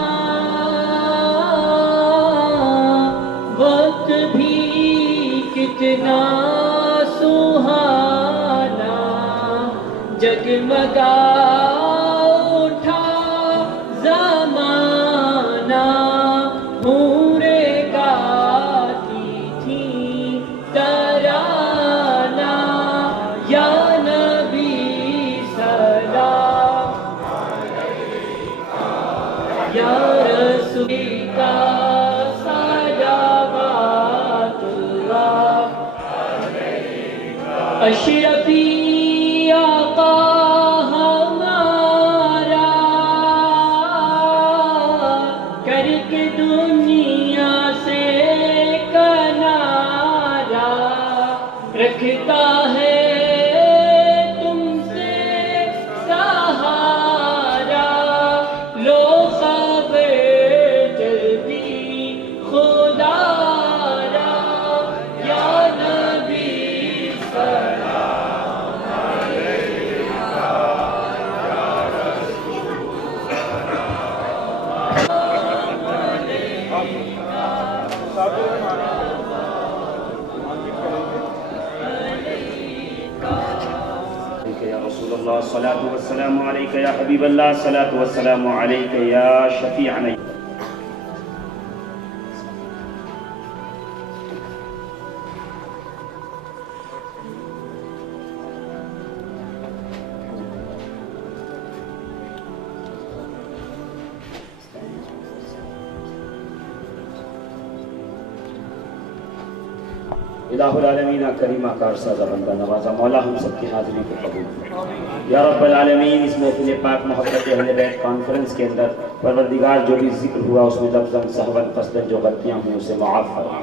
وقت بھی کتنا سہانا, جگمگا اٹھا زمانہ, حوریں گاتی تھیں ترانہ, یا نبی سلام یا رسول کا صلوات اللہ. اشرفی آقا ہمارا کر کے دنیا سے کنارہ, رکھتا ہے تم سے سہارا. لو خبر جلدی خدا را, یا نبی سلام علیکہ, یا رسول یا رسول اللہ, الصلاۃ والسلام علیک یا حبیب اللہ, الصلاۃ والسلام علیک یا شفیعنا. الہ العالمین کریمہ کارسازہ بندہ نوازہ, مولا ہم سب کی حاضری کو قبول فرما. یا رب العالمین اس محفل پاک محبت اہل بیت کانفرنس کے اندر پروردگار جو بھی ذکر ہوا اس میں لفظاً سہواً قصداً جو غلطیاں ہوئیں اسے معاف فرما.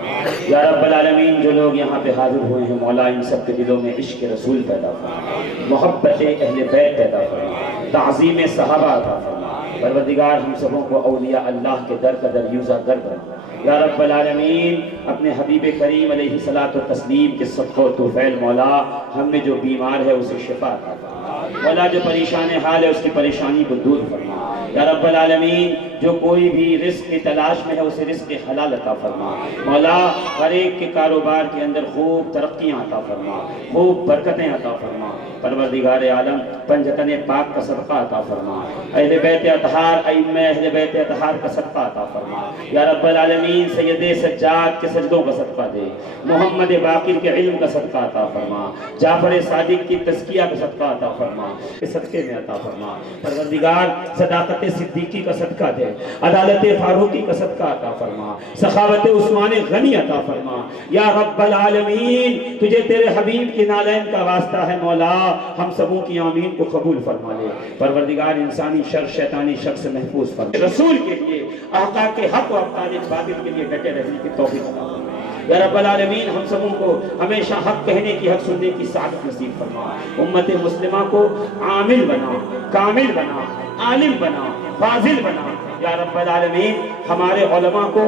یا رب العالمین جو لوگ یہاں پہ حاضر ہوئے ہیں مولا ان سب کے دلوں میں عشق رسول پیدا فرما, محبت اہل بیت پیدا فرما, تعظیم صحابہ عطا فرما. پروردگار ہم سبوں کو اولیاء اللہ کے در قدر یوزا در بنا. یا رب العالمین اپنے حبیب کریم علیہ الصلوۃ والتسلیم کے صدقہ و توفیل مولا ہم میں جو بیمار ہے اسے شفا عطا فرما. مولا جو پریشان حال ہے اس کی پریشانی کو دور فرما. یا رب العالمین جو کوئی بھی رزق کی تلاش میں ہے اسے رزق حلال عطا فرما مولا، ہر ایک کے کاروبار کے اندر خوب ترقیاں عطا فرما، خوب برکتیں عطا فرما پروردگار عالم، پنجتن پاک کا صدقہ عطا فرما، اہل بیت اطہار، ائمہ اہل بیت اطہار کا صدقہ عطا فرما یا رب العالمین، سید سجاد کے سجدوں کا صدقہ دے، محمد باقر کے علم کا صدقہ عطا فرما، جعفر صادق کی تزکیہ کا صدقہ عطا فرما، اس صدقے میں عطا فرما پروردگار، صداقت صدیقی کا صدقہ دے، عدالت فاروقی کا صدقہ عطا فرما، سخاوت عثمان غنی عطا فرما یا رب العالمین، تجھے تیرے حبیب کی نالین کا واسطہ ہے مولا، ہم سبوں کی آمین کو قبول فرما لے پروردگار، انسانی شر شیطانی شر سے محفوظ فرما، رسول کے لیے، احقاق حق و ابطال باطل کے لیے ڈٹے رہنے کی توفیق عطا فرما یا رب العالمین، ہم سبوں کو ہمیشہ حق کہنے کی، حق سننے کی سعادت نصیب فرما، امت مسلمہ کو عامل بنا، کامل بنا، عالم بنا، فاضل بنا یا رب العالمین، ہمارے علماء کو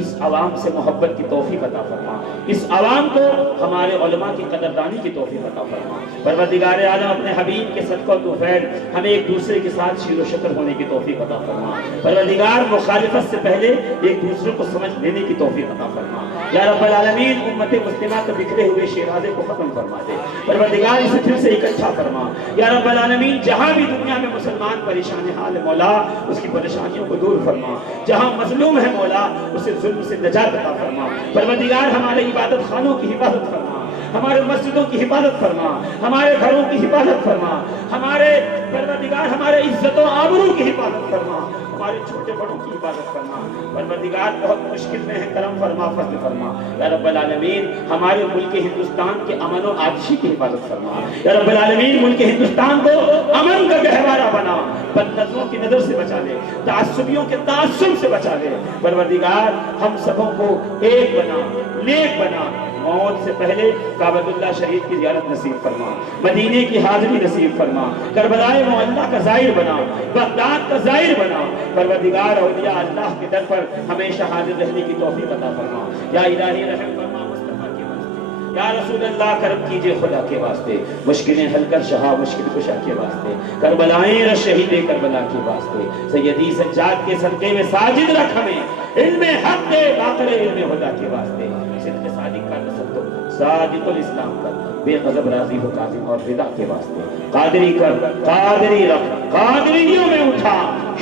اس عوام سے محبت کی توفیق عطا فرما، اس عوام کو ہمارے علماء کی قدردانی کی توفیق عطا فرما پروردگار عالم، اپنے حبیب کے صدقہ و توفیل ہمیں ایک دوسرے کے ساتھ شیر و شکر ہونے کی توفیق عطا فرما پروردگار، مخالفت سے پہلے ایک دوسرے کو سمجھ لینے کی توفیق عطا فرما یا رب العالمین، امت مسلمہ کے بکھرے ہوئے شیرازے کو ختم فرما دے پروردگار، اسے پھر سے اکٹھا فرما یا رب العالمین، جہاں بھی دنیا میں مسلمان پریشان حال ہے مولا، اس کی پریشانیوں کو دور فرما، جہاں مظلوم ہے مولا اسے ظلم سے نجات عطا فرما پروردگار، ہمارے عبادت خانوں کی حفاظت فرما، ہمارے مسجدوں کی حفاظت فرما، ہمارے گھروں کی حفاظت فرما، ہمارے پروردگار، ہمارے عزت و آبرو کی حفاظت فرما، ہمارے چھوٹے بڑوں کی حفاظت فرما پروردگار، بہت مشکل میں ہے، کرم فرما، فضل فرما یا رب العالمین، ہمارے ملک ہندوستان کے امن و عائشی کی حفاظت فرما یا رب العالمین، ملک ہندوستان کو امن کا گہوارہ بنا، بد نظروں کی نظر سے بچا لے، تعصبیوں کے تعصب سے بچا لے پروردگار، ہم سبوں کو ایک بنا، نیک بنا، موت سے پہلے کعبۃ اللہ شریف کی زیارت نصیب فرما، مدینے کی حاضری نصیب فرما، کربلائے معلیٰ کا زائر بنا، بغداد کا زائر بنا پروردگار، اولیاء اللہ کے در پر ہمیشہ حاضر رہنے کی توفیق عطا فرما یا الہی، رحم فرما مصطفیٰ کے واسطے یا رسول اللہ، کرم کیجئے خدا کے واسطے، مشکلیں حل کر شہا مشکل کشا کے واسطے، کربلائیں رش شہید کربلا کے واسطے، سیدی سجاد کے صدقے میں ساجد رکھ ہمیں، علم حق دے، باقر علم خدا کے واسطے، صدق صادق کا تصدق، صادق الاسلام کا، بے غضب راضی ہو کاظم اور رضا کے واسطے، قادری کر، قادری رکھ، قادریوں میں اٹھا،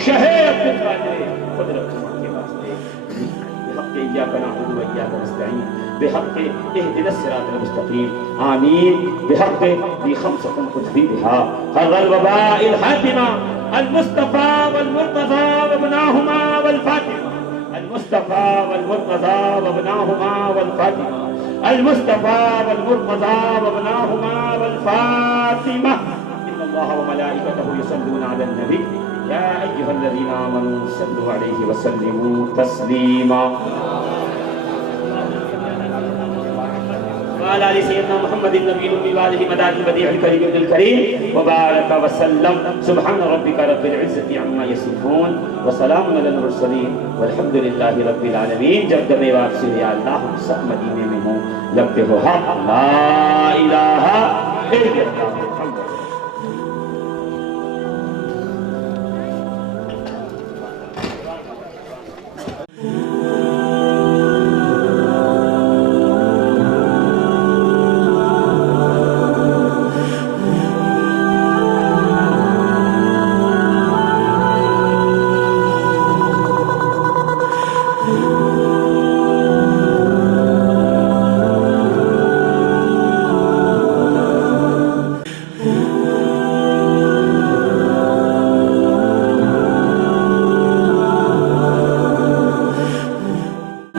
شہر اپنے قادر قدرت کے واسطے، بحق ایاک نعبد و ایاک نستعین، بحق اهدنا الصراط المستقیم، آمین، بحق دی خمسۃ کتبی بہا حر الوباء الحاتمہ، المصطفى والمرتضى وابناهما والفاطمہ، المصطفى والمرتضى وابناهما والفاطمہ، المصطفى والمرتضى وابناهما والفاطمہ، ان اللہ وملائکته یصلون علی النبی یا ایها الذین آمنوا صلوا علیہ وسلموا تسلیما وعلى آل سيدنا محمد النبي الأمي وآله مداد البديع الكريم ابن الكريم وبارك وسلم سبحان ربك رب العزة عما يصفون وسلام على المرسلين والحمد لله رب العالمين جب میں واپسی یا اللہ ہم سب مدینے میں ہوں لگتے ہو حق لا الہ الا اللہ